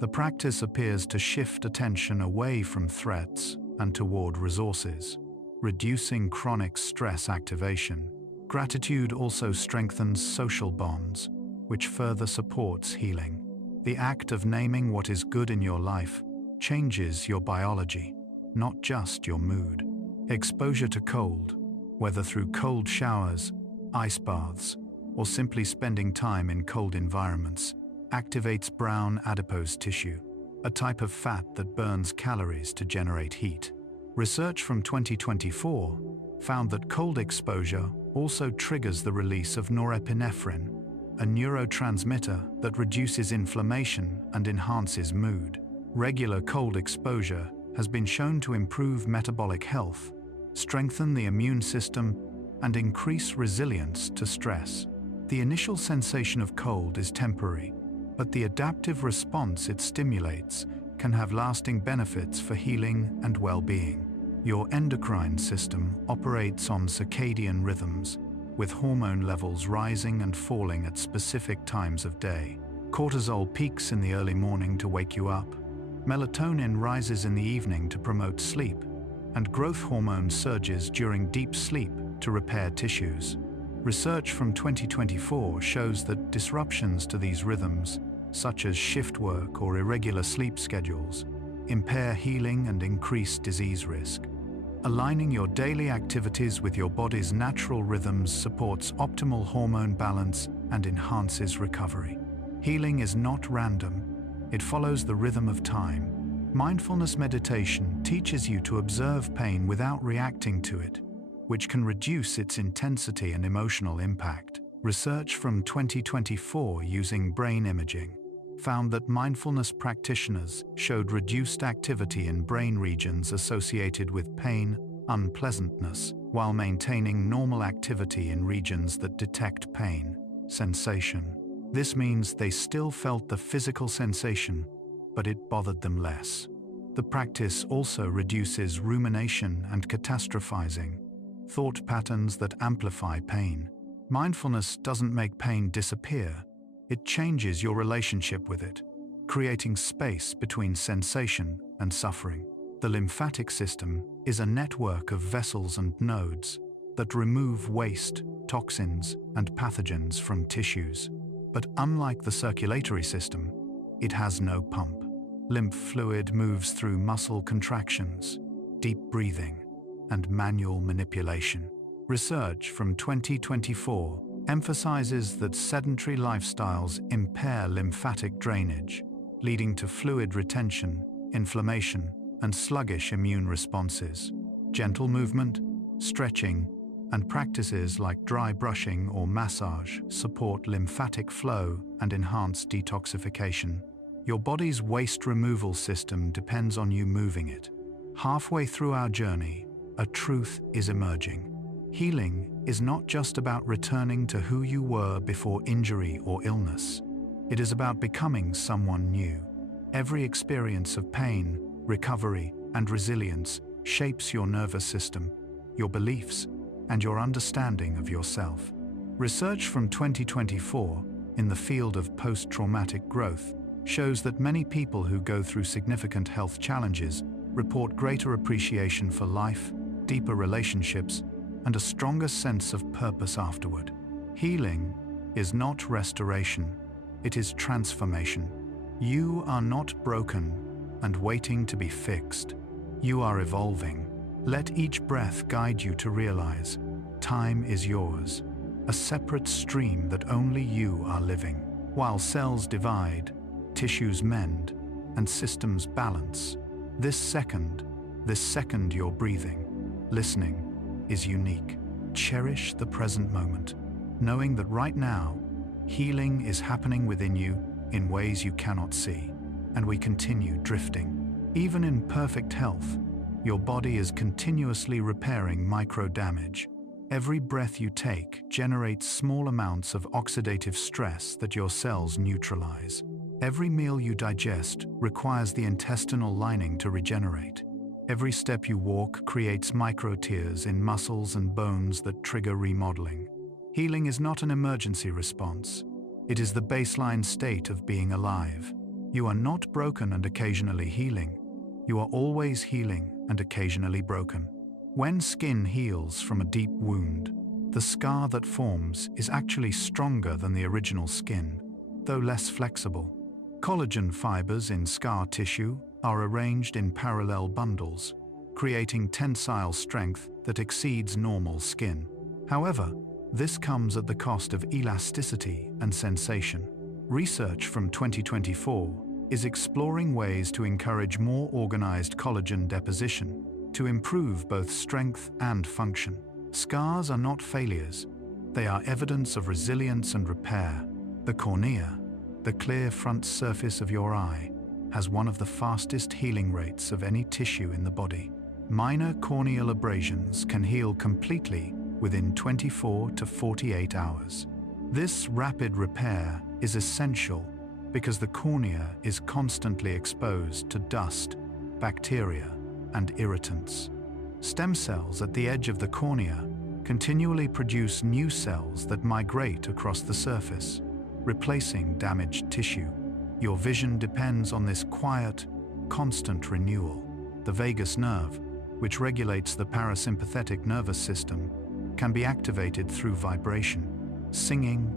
The practice appears to shift attention away from threats and toward resources, reducing chronic stress activation. Gratitude also strengthens social bonds, which further supports healing. The act of naming what is good in your life changes your biology, not just your mood. Exposure to cold, whether through cold showers, ice baths, or simply spending time in cold environments, activates brown adipose tissue, a type of fat that burns calories to generate heat. Research from 2024 found that cold exposure also triggers the release of norepinephrine, a neurotransmitter that reduces inflammation and enhances mood. Regular cold exposure has been shown to improve metabolic health, strengthen the immune system, and increase resilience to stress. The initial sensation of cold is temporary, but the adaptive response it stimulates can have lasting benefits for healing and well-being. Your endocrine system operates on circadian rhythms, with hormone levels rising and falling at specific times of day. Cortisol peaks in the early morning to wake you up. Melatonin rises in the evening to promote sleep, and growth hormone surges during deep sleep to repair tissues. Research from 2024 shows that disruptions to these rhythms, such as shift work or irregular sleep schedules, impair healing and increase disease risk. Aligning your daily activities with your body's natural rhythms supports optimal hormone balance and enhances recovery. Healing is not random. It follows the rhythm of time. Mindfulness meditation teaches you to observe pain without reacting to it, which can reduce its intensity and emotional impact. Research from 2024 using brain imaging found that mindfulness practitioners showed reduced activity in brain regions associated with pain, unpleasantness, while maintaining normal activity in regions that detect pain, sensation. This means they still felt the physical sensation, but it bothered them less. The practice also reduces rumination and catastrophizing, thought patterns that amplify pain. Mindfulness doesn't make pain disappear. It changes your relationship with it, creating space between sensation and suffering. The lymphatic system is a network of vessels and nodes that remove waste, toxins, and pathogens from tissues. But unlike the circulatory system, it has no pump. Lymph fluid moves through muscle contractions, deep breathing, and manual manipulation. Research from 2024 emphasizes that sedentary lifestyles impair lymphatic drainage, leading to fluid retention, inflammation, and sluggish immune responses. Gentle movement, stretching, and practices like dry brushing or massage support lymphatic flow and enhance detoxification. Your body's waste removal system depends on you moving it. Halfway through our journey, a truth is emerging. Healing is not just about returning to who you were before injury or illness. It is about becoming someone new. Every experience of pain, recovery, and resilience shapes your nervous system, your beliefs, and your understanding of yourself. Research from 2024 in the field of post-traumatic growth shows that many people who go through significant health challenges report greater appreciation for life, deeper relationships, and a stronger sense of purpose afterward. Healing is not restoration, it is transformation. You are not broken and waiting to be fixed. You are evolving. Let each breath guide you to realize time is yours, a separate stream that only you are living. While cells divide, tissues mend, and systems balance, this second you're breathing, listening, is unique. Cherish the present moment, knowing that right now, healing is happening within you in ways you cannot see, and we continue drifting. Even in perfect health, your body is continuously repairing micro-damage. Every breath you take generates small amounts of oxidative stress that your cells neutralize. Every meal you digest requires the intestinal lining to regenerate. Every step you walk creates micro-tears in muscles and bones that trigger remodeling. Healing is not an emergency response. It is the baseline state of being alive. You are not broken and occasionally healing. You are always healing and occasionally broken. When skin heals from a deep wound, the scar that forms is actually stronger than the original skin, though less flexible. Collagen fibers in scar tissue are arranged in parallel bundles, creating tensile strength that exceeds normal skin. However, this comes at the cost of elasticity and sensation. Research from 2024 is exploring ways to encourage more organized collagen deposition to improve both strength and function. Scars are not failures. They are evidence of resilience and repair. The cornea, the clear front surface of your eye, has one of the fastest healing rates of any tissue in the body. Minor corneal abrasions can heal completely within 24 to 48 hours. This rapid repair is essential because the cornea is constantly exposed to dust, bacteria, and irritants. Stem cells at the edge of the cornea continually produce new cells that migrate across the surface, replacing damaged tissue. Your vision depends on this quiet, constant renewal. The vagus nerve, which regulates the parasympathetic nervous system, can be activated through vibration. Singing,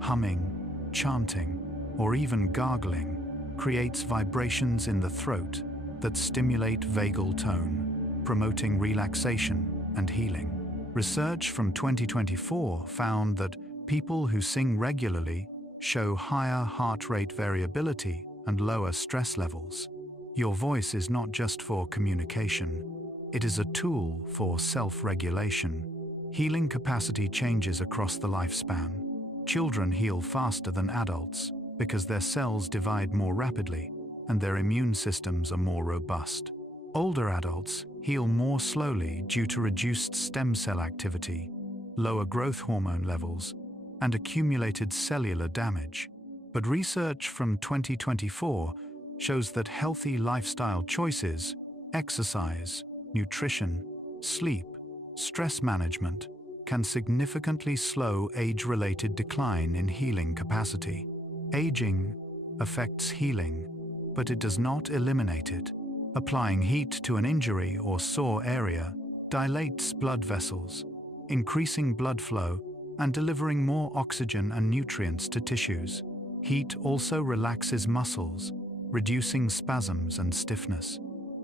humming, chanting, or even gargling creates vibrations in the throat that stimulate vagal tone, promoting relaxation and healing. Research from 2024 found that people who sing regularly show higher heart rate variability and lower stress levels. Your voice is not just for communication, it is a tool for self-regulation. Healing capacity changes across the lifespan. Children heal faster than adults because their cells divide more rapidly and their immune systems are more robust. Older adults heal more slowly due to reduced stem cell activity, lower growth hormone levels, and accumulated cellular damage. But research from 2024 shows that healthy lifestyle choices, exercise, nutrition, sleep, stress management, can significantly slow age-related decline in healing capacity. Aging affects healing, but it does not eliminate it. Applying heat to an injury or sore area dilates blood vessels, increasing blood flow and delivering more oxygen and nutrients to tissues. Heat also relaxes muscles, reducing spasms and stiffness.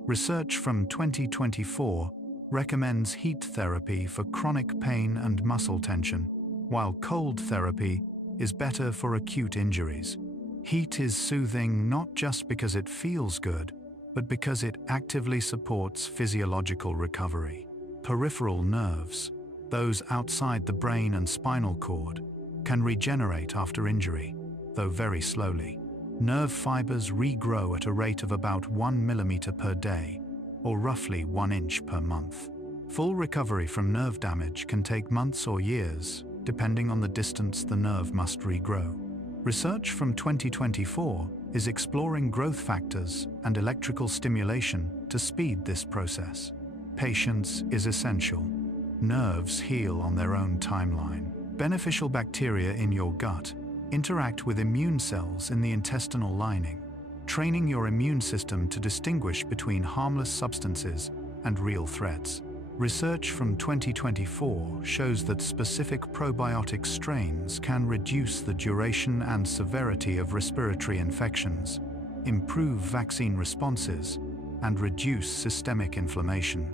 Research from 2024 recommends heat therapy for chronic pain and muscle tension, while cold therapy is better for acute injuries. Heat is soothing not just because it feels good, but because it actively supports physiological recovery. Peripheral nerves, those outside the brain and spinal cord, can regenerate after injury, though very slowly. Nerve fibers regrow at a rate of about 1 millimeter per day, or roughly 1 inch per month. Full recovery from nerve damage can take months or years, depending on the distance the nerve must regrow. Research from 2024 is exploring growth factors and electrical stimulation to speed this process. Patience is essential. Nerves heal on their own timeline. Beneficial bacteria in your gut interact with immune cells in the intestinal lining, training your immune system to distinguish between harmless substances and real threats. Research from 2024 shows that specific probiotic strains can reduce the duration and severity of respiratory infections, improve vaccine responses, and reduce systemic inflammation.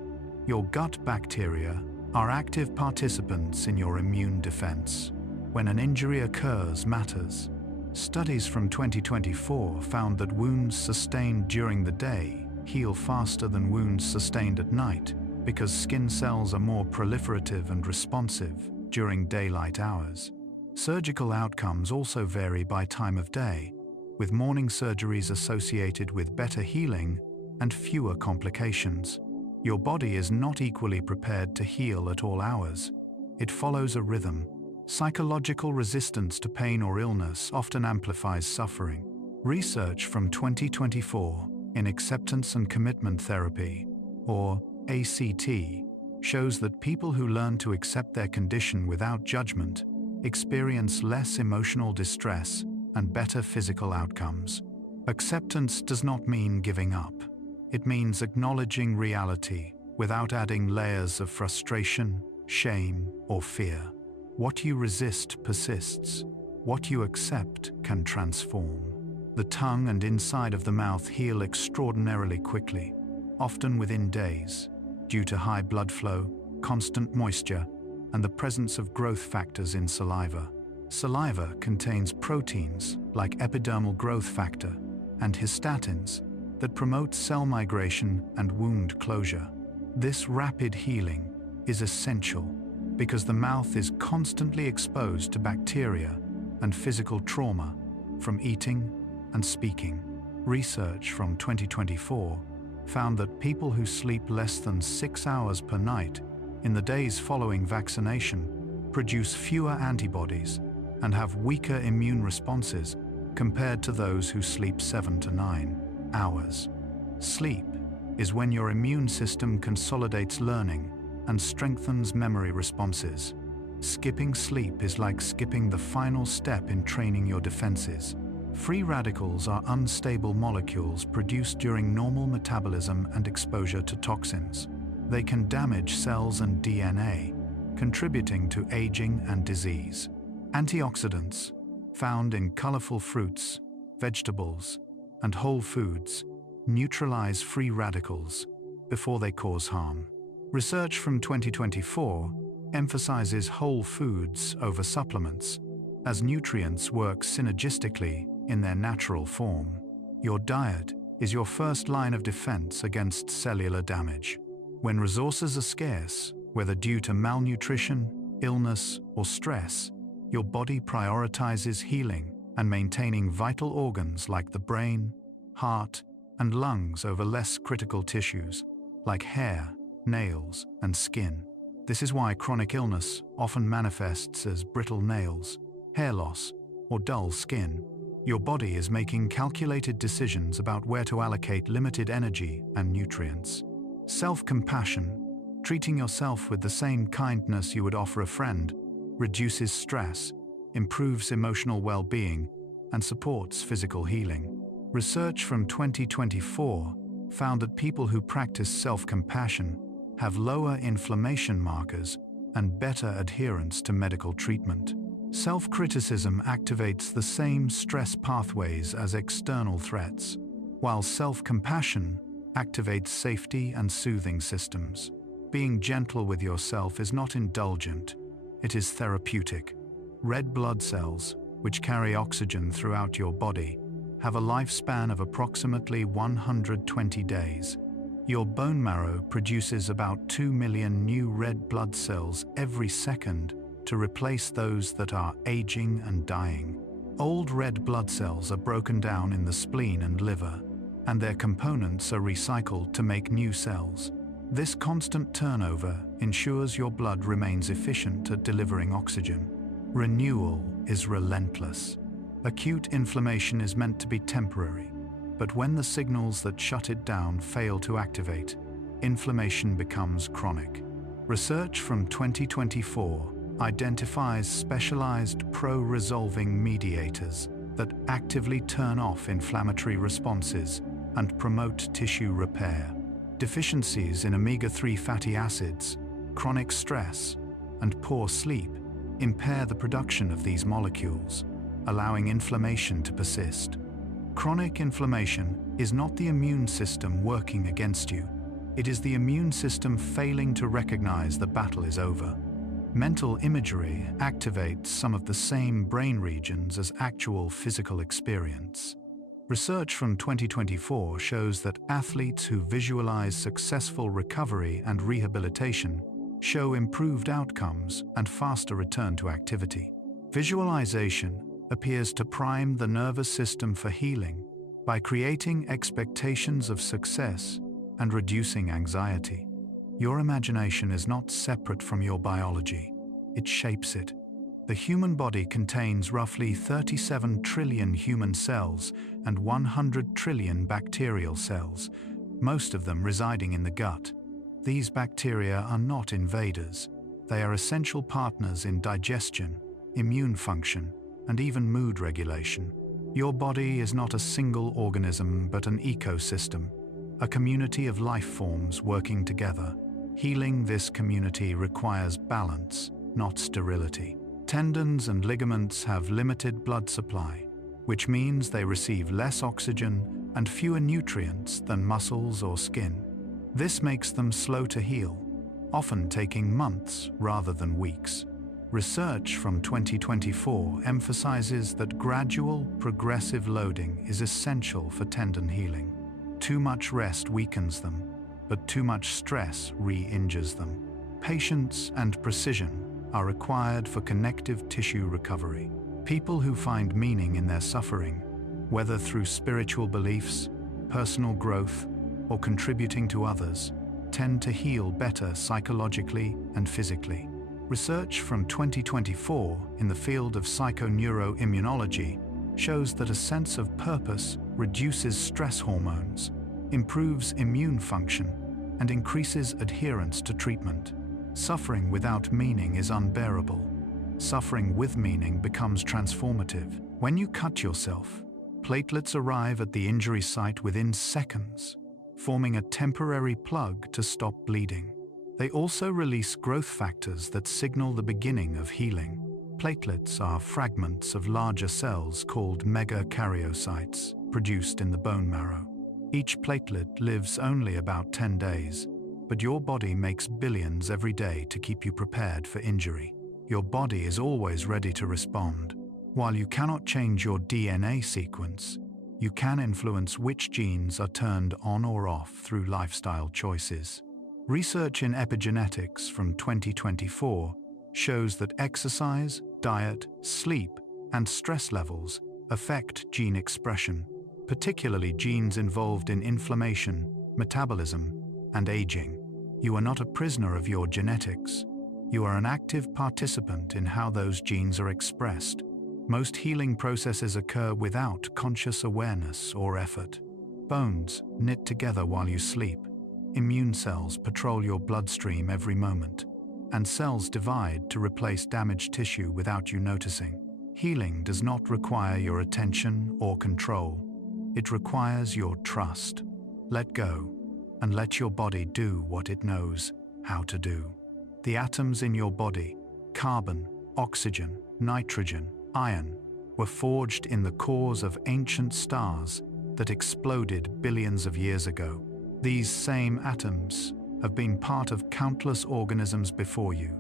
Your gut bacteria are active participants in your immune defense. when an injury occurs matters. Studies from 2024 found that wounds sustained during the day heal faster than wounds sustained at night because skin cells are more proliferative and responsive during daylight hours. Surgical outcomes also vary by time of day, with morning surgeries associated with better healing and fewer complications. Your body is not equally prepared to heal at all hours. It follows a rhythm. Psychological resistance to pain or illness often amplifies suffering. Research from 2024 in acceptance and commitment therapy, or ACT, shows that people who learn to accept their condition without judgment experience less emotional distress and better physical outcomes. Acceptance does not mean giving up. It means acknowledging reality without adding layers of frustration, shame, or fear. What you resist persists. What you accept can transform. The tongue and inside of the mouth heal extraordinarily quickly, often within days, due to high blood flow, constant moisture, and the presence of growth factors in saliva. Saliva contains proteins like epidermal growth factor and histatins that promote cell migration and wound closure. This rapid healing is essential because the mouth is constantly exposed to bacteria and physical trauma from eating and speaking. Research from 2024 found that people who sleep less than 6 hours per night in the days following vaccination produce fewer antibodies and have weaker immune responses compared to those who sleep 7 to 9 hours. Sleep is when your immune system consolidates learning and strengthens memory responses. Skipping sleep is like skipping the final step in training your defenses. Free radicals are unstable molecules produced during normal metabolism and exposure to toxins. They can damage cells and DNA, contributing to aging and disease. Antioxidants, found in colorful fruits, vegetables, and whole foods, neutralize free radicals before they cause harm. Research from 2024 emphasizes whole foods over supplements, as nutrients work synergistically in their natural form. Your diet is your first line of defense against cellular damage. When resources are scarce, whether due to malnutrition, illness, or stress, your body prioritizes healing and maintaining vital organs like the brain, heart, and lungs over less critical tissues, like hair, nails, and skin. This is why chronic illness often manifests as brittle nails, hair loss, or dull skin. Your body is making calculated decisions about where to allocate limited energy and nutrients. Self-compassion, treating yourself with the same kindness you would offer a friend, reduces stress, improves emotional well-being, and supports physical healing. Research from 2024 found that people who practice self-compassion have lower inflammation markers and better adherence to medical treatment. Self-criticism activates the same stress pathways as external threats, while self-compassion activates safety and soothing systems. Being gentle with yourself is not indulgent, it is therapeutic. Red blood cells, which carry oxygen throughout your body, have a lifespan of approximately 120 days. Your bone marrow produces about 2 million new red blood cells every second to replace those that are aging and dying. Old red blood cells are broken down in the spleen and liver, and their components are recycled to make new cells. This constant turnover ensures your blood remains efficient at delivering oxygen. Renewal is relentless. Acute inflammation is meant to be temporary, but when the signals that shut it down fail to activate, inflammation becomes chronic. Research from 2024 identifies specialized pro-resolving mediators that actively turn off inflammatory responses and promote tissue repair. Deficiencies in omega-3 fatty acids, chronic stress, and poor sleep impair the production of these molecules, allowing inflammation to persist. Chronic inflammation is not the immune system working against you. It is the immune system failing to recognize the battle is over. Mental imagery activates some of the same brain regions as actual physical experience. Research from 2024 shows that athletes who visualize successful recovery and rehabilitation show improved outcomes and faster return to activity. Visualization appears to prime the nervous system for healing by creating expectations of success and reducing anxiety. Your imagination is not separate from your biology. It shapes it. The human body contains roughly 37 trillion human cells and 100 trillion bacterial cells, most of them residing in the gut. These bacteria are not invaders. They are essential partners in digestion, immune function, and even mood regulation. Your body is not a single organism but an ecosystem, a community of life forms working together. Healing this community requires balance, not sterility. Tendons and ligaments have limited blood supply, which means they receive less oxygen and fewer nutrients than muscles or skin. This makes them slow to heal, often taking months rather than weeks. Research from 2024 emphasizes that gradual, progressive loading is essential for tendon healing. Too much rest weakens them, but too much stress re-injures them. Patience and precision are required for connective tissue recovery. People who find meaning in their suffering, whether through spiritual beliefs, personal growth, or contributing to others, tend to heal better psychologically and physically. Research from 2024 in the field of psychoneuroimmunology shows that a sense of purpose reduces stress hormones, improves immune function, and increases adherence to treatment. Suffering without meaning is unbearable. Suffering with meaning becomes transformative. When you cut yourself, platelets arrive at the injury site within seconds, forming a temporary plug to stop bleeding. They also release growth factors that signal the beginning of healing. Platelets are fragments of larger cells called megakaryocytes, produced in the bone marrow. Each platelet lives only about 10 days, but your body makes billions every day to keep you prepared for injury. Your body is always ready to respond. While you cannot change your DNA sequence, you can influence which genes are turned on or off through lifestyle choices. Research in epigenetics from 2024 shows that exercise, diet, sleep, and stress levels affect gene expression, particularly genes involved in inflammation, metabolism, and aging. You are not a prisoner of your genetics. You are an active participant in how those genes are expressed. Most healing processes occur without conscious awareness or effort. Bones knit together while you sleep. Immune cells patrol your bloodstream every moment, and cells divide to replace damaged tissue without you noticing. Healing does not require your attention or control. It requires your trust. Let go, and let your body do what it knows how to do. The atoms in your body, carbon, oxygen, nitrogen, iron, were forged in the cores of ancient stars that exploded billions of years ago. These same atoms have been part of countless organisms before you,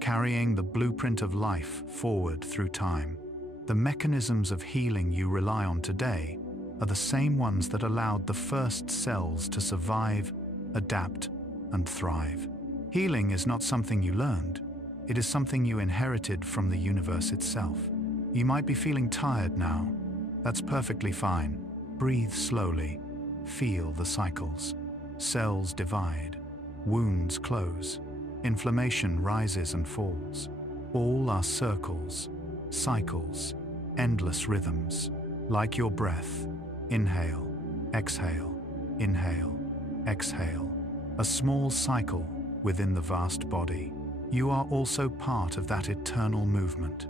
carrying the blueprint of life forward through time. The mechanisms of healing you rely on today are the same ones that allowed the first cells to survive, adapt, and thrive. Healing is not something you learned. It is something you inherited from the universe itself. You might be feeling tired now. That's perfectly fine. Breathe slowly. Feel the cycles. Cells divide. Wounds close. Inflammation rises and falls. All are circles, cycles, endless rhythms. Like your breath. Inhale, exhale, inhale, exhale. A small cycle within the vast body. You are also part of that eternal movement.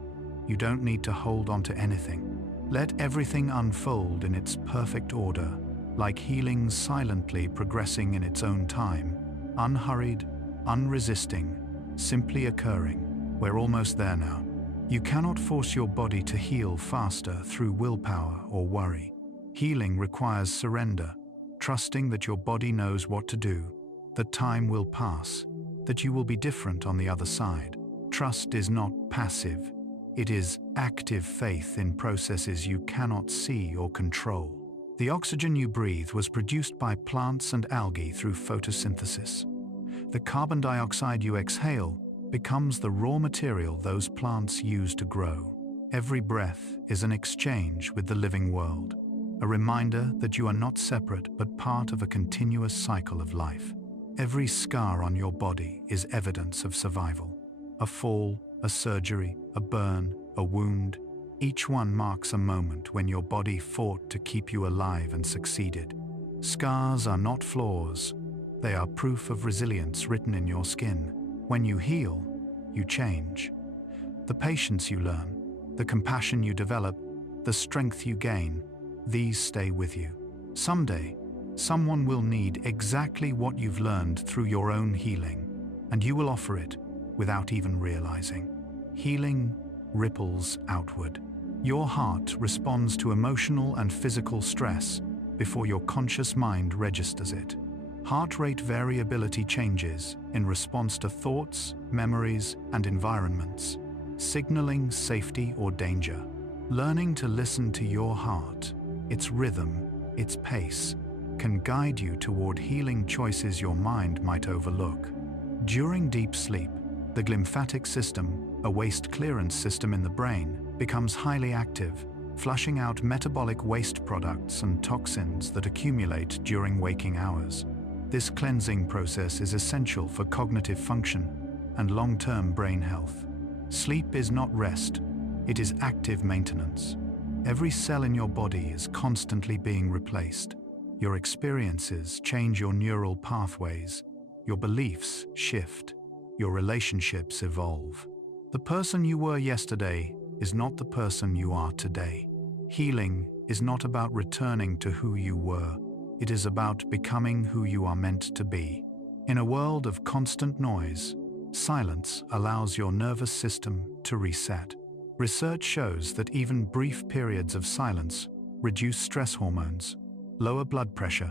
You don't need to hold on to anything. Let everything unfold in its perfect order, like healing silently progressing in its own time, unhurried, unresisting, simply occurring. We're almost there now. You cannot force your body to heal faster through willpower or worry. Healing requires surrender, trusting that your body knows what to do, that time will pass, that you will be different on the other side. trust is not passive. It is active faith in processes you cannot see or control. The oxygen you breathe was produced by plants and algae through photosynthesis. The carbon dioxide you exhale becomes the raw material those plants use to grow. Every breath is an exchange with the living world, a reminder that you are not separate but part of a continuous cycle of life. Every scar on your body is evidence of survival. A fall, a surgery, a burn, a wound, each one marks a moment when your body fought to keep you alive and succeeded. Scars are not flaws. They are proof of resilience written in your skin. When you heal, you change. The patience you learn, the compassion you develop, the strength you gain, these stay with you. Someday, someone will need exactly what you've learned through your own healing, and you will offer it without even realizing. Healing ripples outward. Your heart responds to emotional and physical stress before your conscious mind registers it. Heart rate variability changes in response to thoughts, memories, and environments, signaling safety or danger. Learning to listen to your heart, its rhythm, its pace, can guide you toward healing choices your mind might overlook. During deep sleep, the glymphatic system, a waste clearance system in the brain, becomes highly active, flushing out metabolic waste products and toxins that accumulate during waking hours. This cleansing process is essential for cognitive function and long-term brain health. Sleep is not rest, it is active maintenance. Every cell in your body is constantly being replaced. Your experiences change your neural pathways, your beliefs shift, your relationships evolve. The person you were yesterday is not the person you are today. Healing is not about returning to who you were. It is about becoming who you are meant to be. In a world of constant noise, silence allows your nervous system to reset. Research shows that even brief periods of silence reduce stress hormones, lower blood pressure,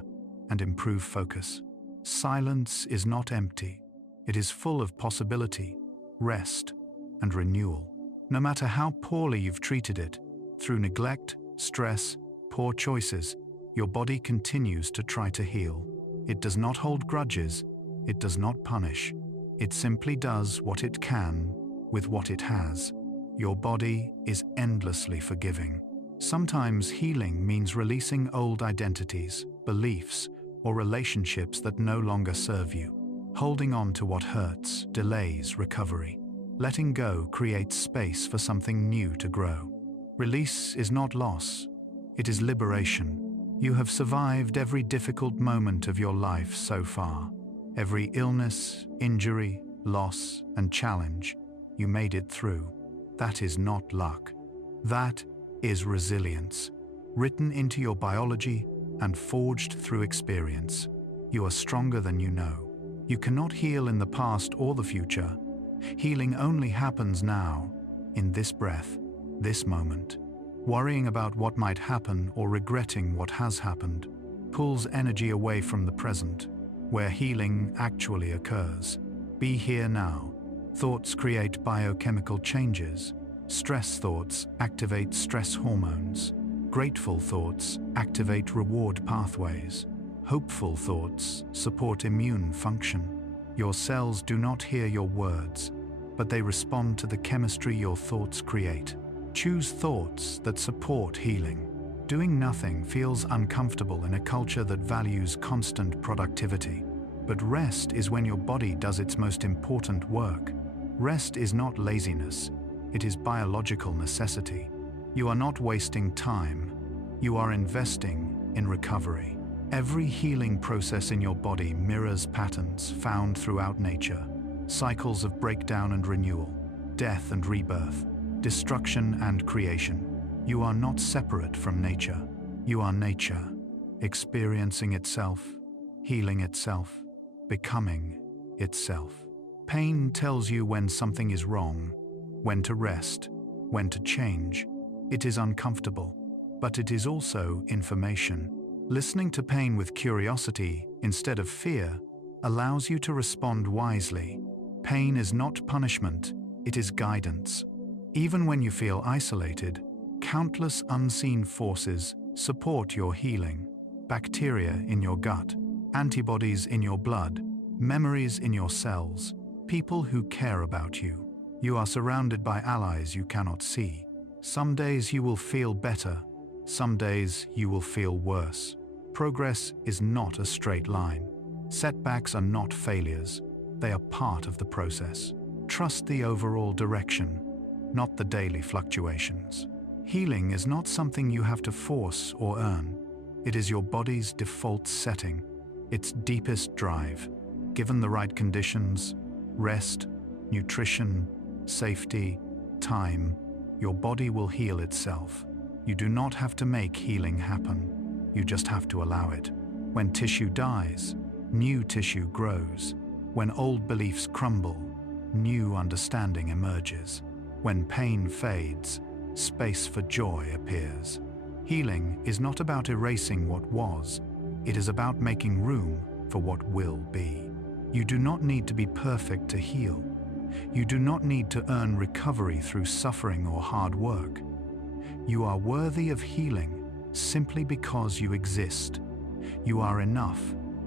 and improve focus. Silence is not empty. It is full of possibility, rest, and renewal. No matter how poorly you've treated it, through neglect, stress, poor choices, your body continues to try to heal. It does not hold grudges. It does not punish. It simply does what it can with what it has. Your body is endlessly forgiving. Sometimes healing means releasing old identities, beliefs, or relationships that no longer serve you. Holding on to what hurts delays recovery. Letting go creates space for something new to grow. Release is not loss. It is liberation. You have survived every difficult moment of your life so far. Every illness, injury, loss, and challenge, you made it through. That is not luck. That is resilience, written into your biology and forged through experience. You are stronger than you know. You cannot heal in the past or the future. Healing only happens now, in this breath, this moment. Worrying about what might happen or regretting what has happened pulls energy away from the present, where healing actually occurs. Be here now. Thoughts create biochemical changes. Stress thoughts activate stress hormones. Grateful thoughts activate reward pathways. Hopeful thoughts support immune function. Your cells do not hear your words, but they respond to the chemistry your thoughts create. Choose thoughts that support healing. Doing nothing feels uncomfortable in a culture that values constant productivity. But rest is when your body does its most important work. Rest is not laziness. It is biological necessity. You are not wasting time. You are investing in recovery. Every healing process in your body mirrors patterns found throughout nature. Cycles of breakdown and renewal, death and rebirth, destruction and creation. You are not separate from nature. You are nature, experiencing itself, healing itself, becoming itself. Pain tells you when something is wrong, when to rest, when to change. It is uncomfortable, but it is also information. Listening to pain with curiosity instead of fear allows you to respond wisely. Pain is not punishment, it is guidance. Even when you feel isolated, countless unseen forces support your healing. Bacteria in your gut, antibodies in your blood, memories in your cells, people who care about you. You are surrounded by allies you cannot see. Some days you will feel better, some days you will feel worse. Progress is not a straight line. Setbacks are not failures, they are part of the process. Trust the overall direction, not the daily fluctuations. Healing is not something you have to force or earn. It is your body's default setting, its deepest drive. Given the right conditions, rest, nutrition, safety, time, your body will heal itself. You do not have to make healing happen. You just have to allow it. When tissue dies, new tissue grows. When old beliefs crumble, new understanding emerges. When pain fades, space for joy appears. Healing is not about erasing what was. It is about making room for what will be. You do not need to be perfect to heal. You do not need to earn recovery through suffering or hard work. You are worthy of healing simply because you exist. You are enough,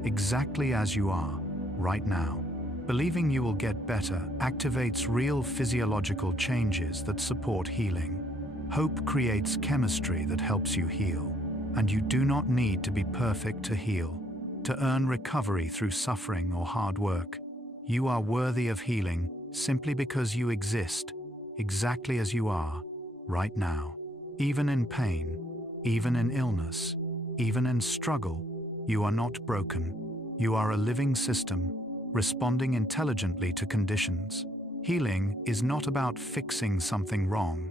exactly as you are, right now. Believing you will get better activates real physiological changes that support healing. Hope creates chemistry that helps you heal. And you do not need to be perfect to heal, to earn recovery through suffering or hard work. You are worthy of healing simply because you exist, exactly as you are, right now. Even in pain, even in illness, even in struggle, you are not broken. You are a living system, responding intelligently to conditions. Healing is not about fixing something wrong.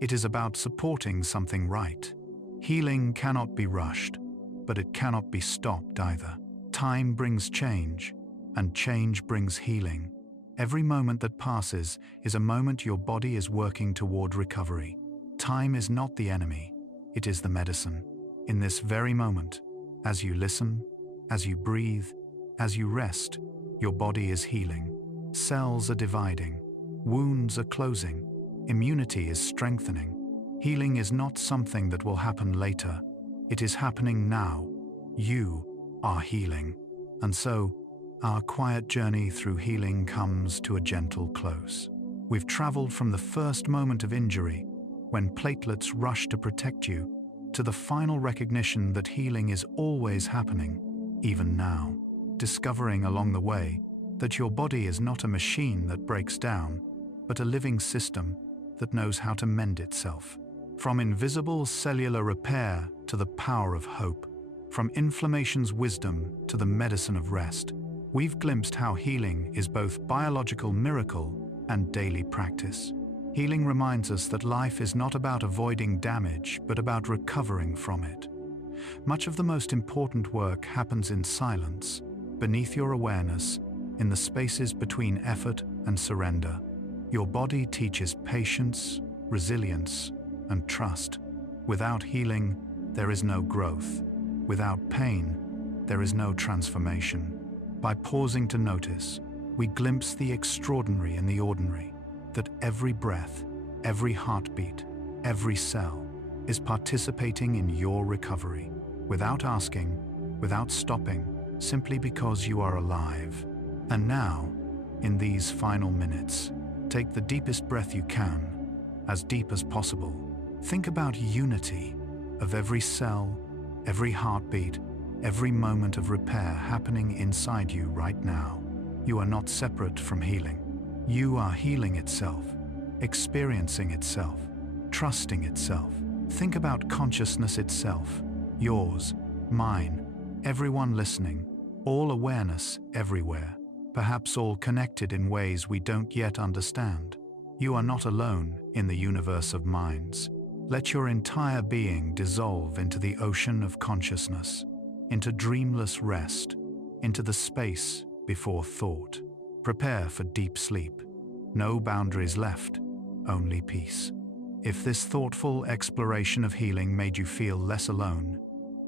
It is about supporting something right. Healing cannot be rushed, but it cannot be stopped either. Time brings change, and change brings healing. Every moment that passes is a moment your body is working toward recovery. Time is not the enemy, it is the medicine. In this very moment, as you listen, as you breathe, as you rest, your body is healing. Cells are dividing, wounds are closing, immunity is strengthening. Healing is not something that will happen later. It is happening now. You are healing. And so, our quiet journey through healing comes to a gentle close. We've traveled from the first moment of injury, when platelets rush to protect you, to the final recognition that healing is always happening, even now. Discovering along the way that your body is not a machine that breaks down, but a living system that knows how to mend itself. From invisible cellular repair to the power of hope, from inflammation's wisdom to the medicine of rest, we've glimpsed how healing is both biological miracle and daily practice. Healing reminds us that life is not about avoiding damage, but about recovering from it. Much of the most important work happens in silence, beneath your awareness, in the spaces between effort and surrender. Your body teaches patience, resilience, and trust. Without healing, there is no growth. Without pain, there is no transformation. By pausing to notice, we glimpse the extraordinary in the ordinary, that every breath, every heartbeat, every cell is participating in your recovery, without asking, without stopping, simply because you are alive. And now, in these final minutes, take the deepest breath you can, as deep as possible. Think about unity of every cell, every heartbeat, every moment of repair happening inside you right now. You are not separate from healing. You are healing itself, experiencing itself, trusting itself. Think about consciousness itself, yours, mine, everyone listening, all awareness everywhere, perhaps all connected in ways we don't yet understand. You are not alone in the universe of minds. Let your entire being dissolve into the ocean of consciousness, into dreamless rest, into the space before thought. Prepare for deep sleep. No boundaries left, only peace. If this thoughtful exploration of healing made you feel less alone,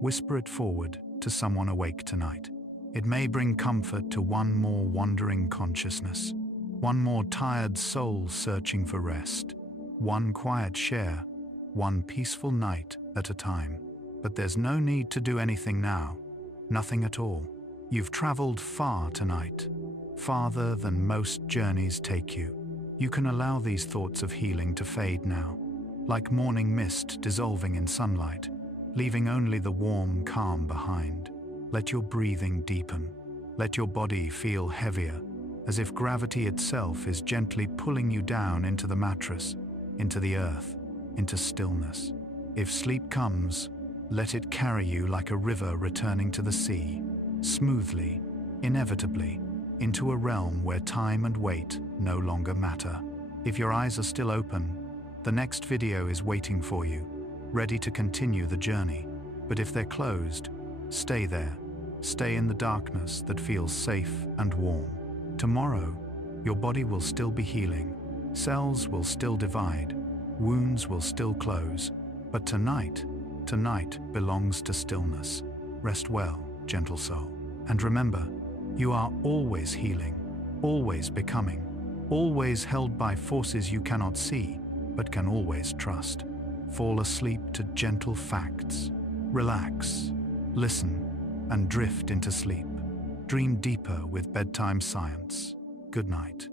whisper it forward to someone awake tonight. It may bring comfort to one more wandering consciousness. One more tired soul searching for rest. One quiet share, one peaceful night at a time. But there's no need to do anything now. Nothing at all. You've traveled far tonight, farther than most journeys take you. You can allow these thoughts of healing to fade now, like morning mist dissolving in sunlight, leaving only the warm calm behind. Let your breathing deepen. Let your body feel heavier, as if gravity itself is gently pulling you down into the mattress, into the earth, into stillness. If sleep comes, let it carry you like a river returning to the sea, smoothly, inevitably, into a realm where time and weight no longer matter. If your eyes are still open, the next video is waiting for you, ready to continue the journey. But if they're closed, stay there. Stay in the darkness that feels safe and warm. Tomorrow, your body will still be healing, cells will still divide, wounds will still close. But tonight belongs to stillness. Rest well, gentle soul. And remember, you are always healing, always becoming, always held by forces you cannot see, but can always trust. Fall asleep to gentle facts. Relax, listen, and drift into sleep. Dream deeper with bedtime science. Good night.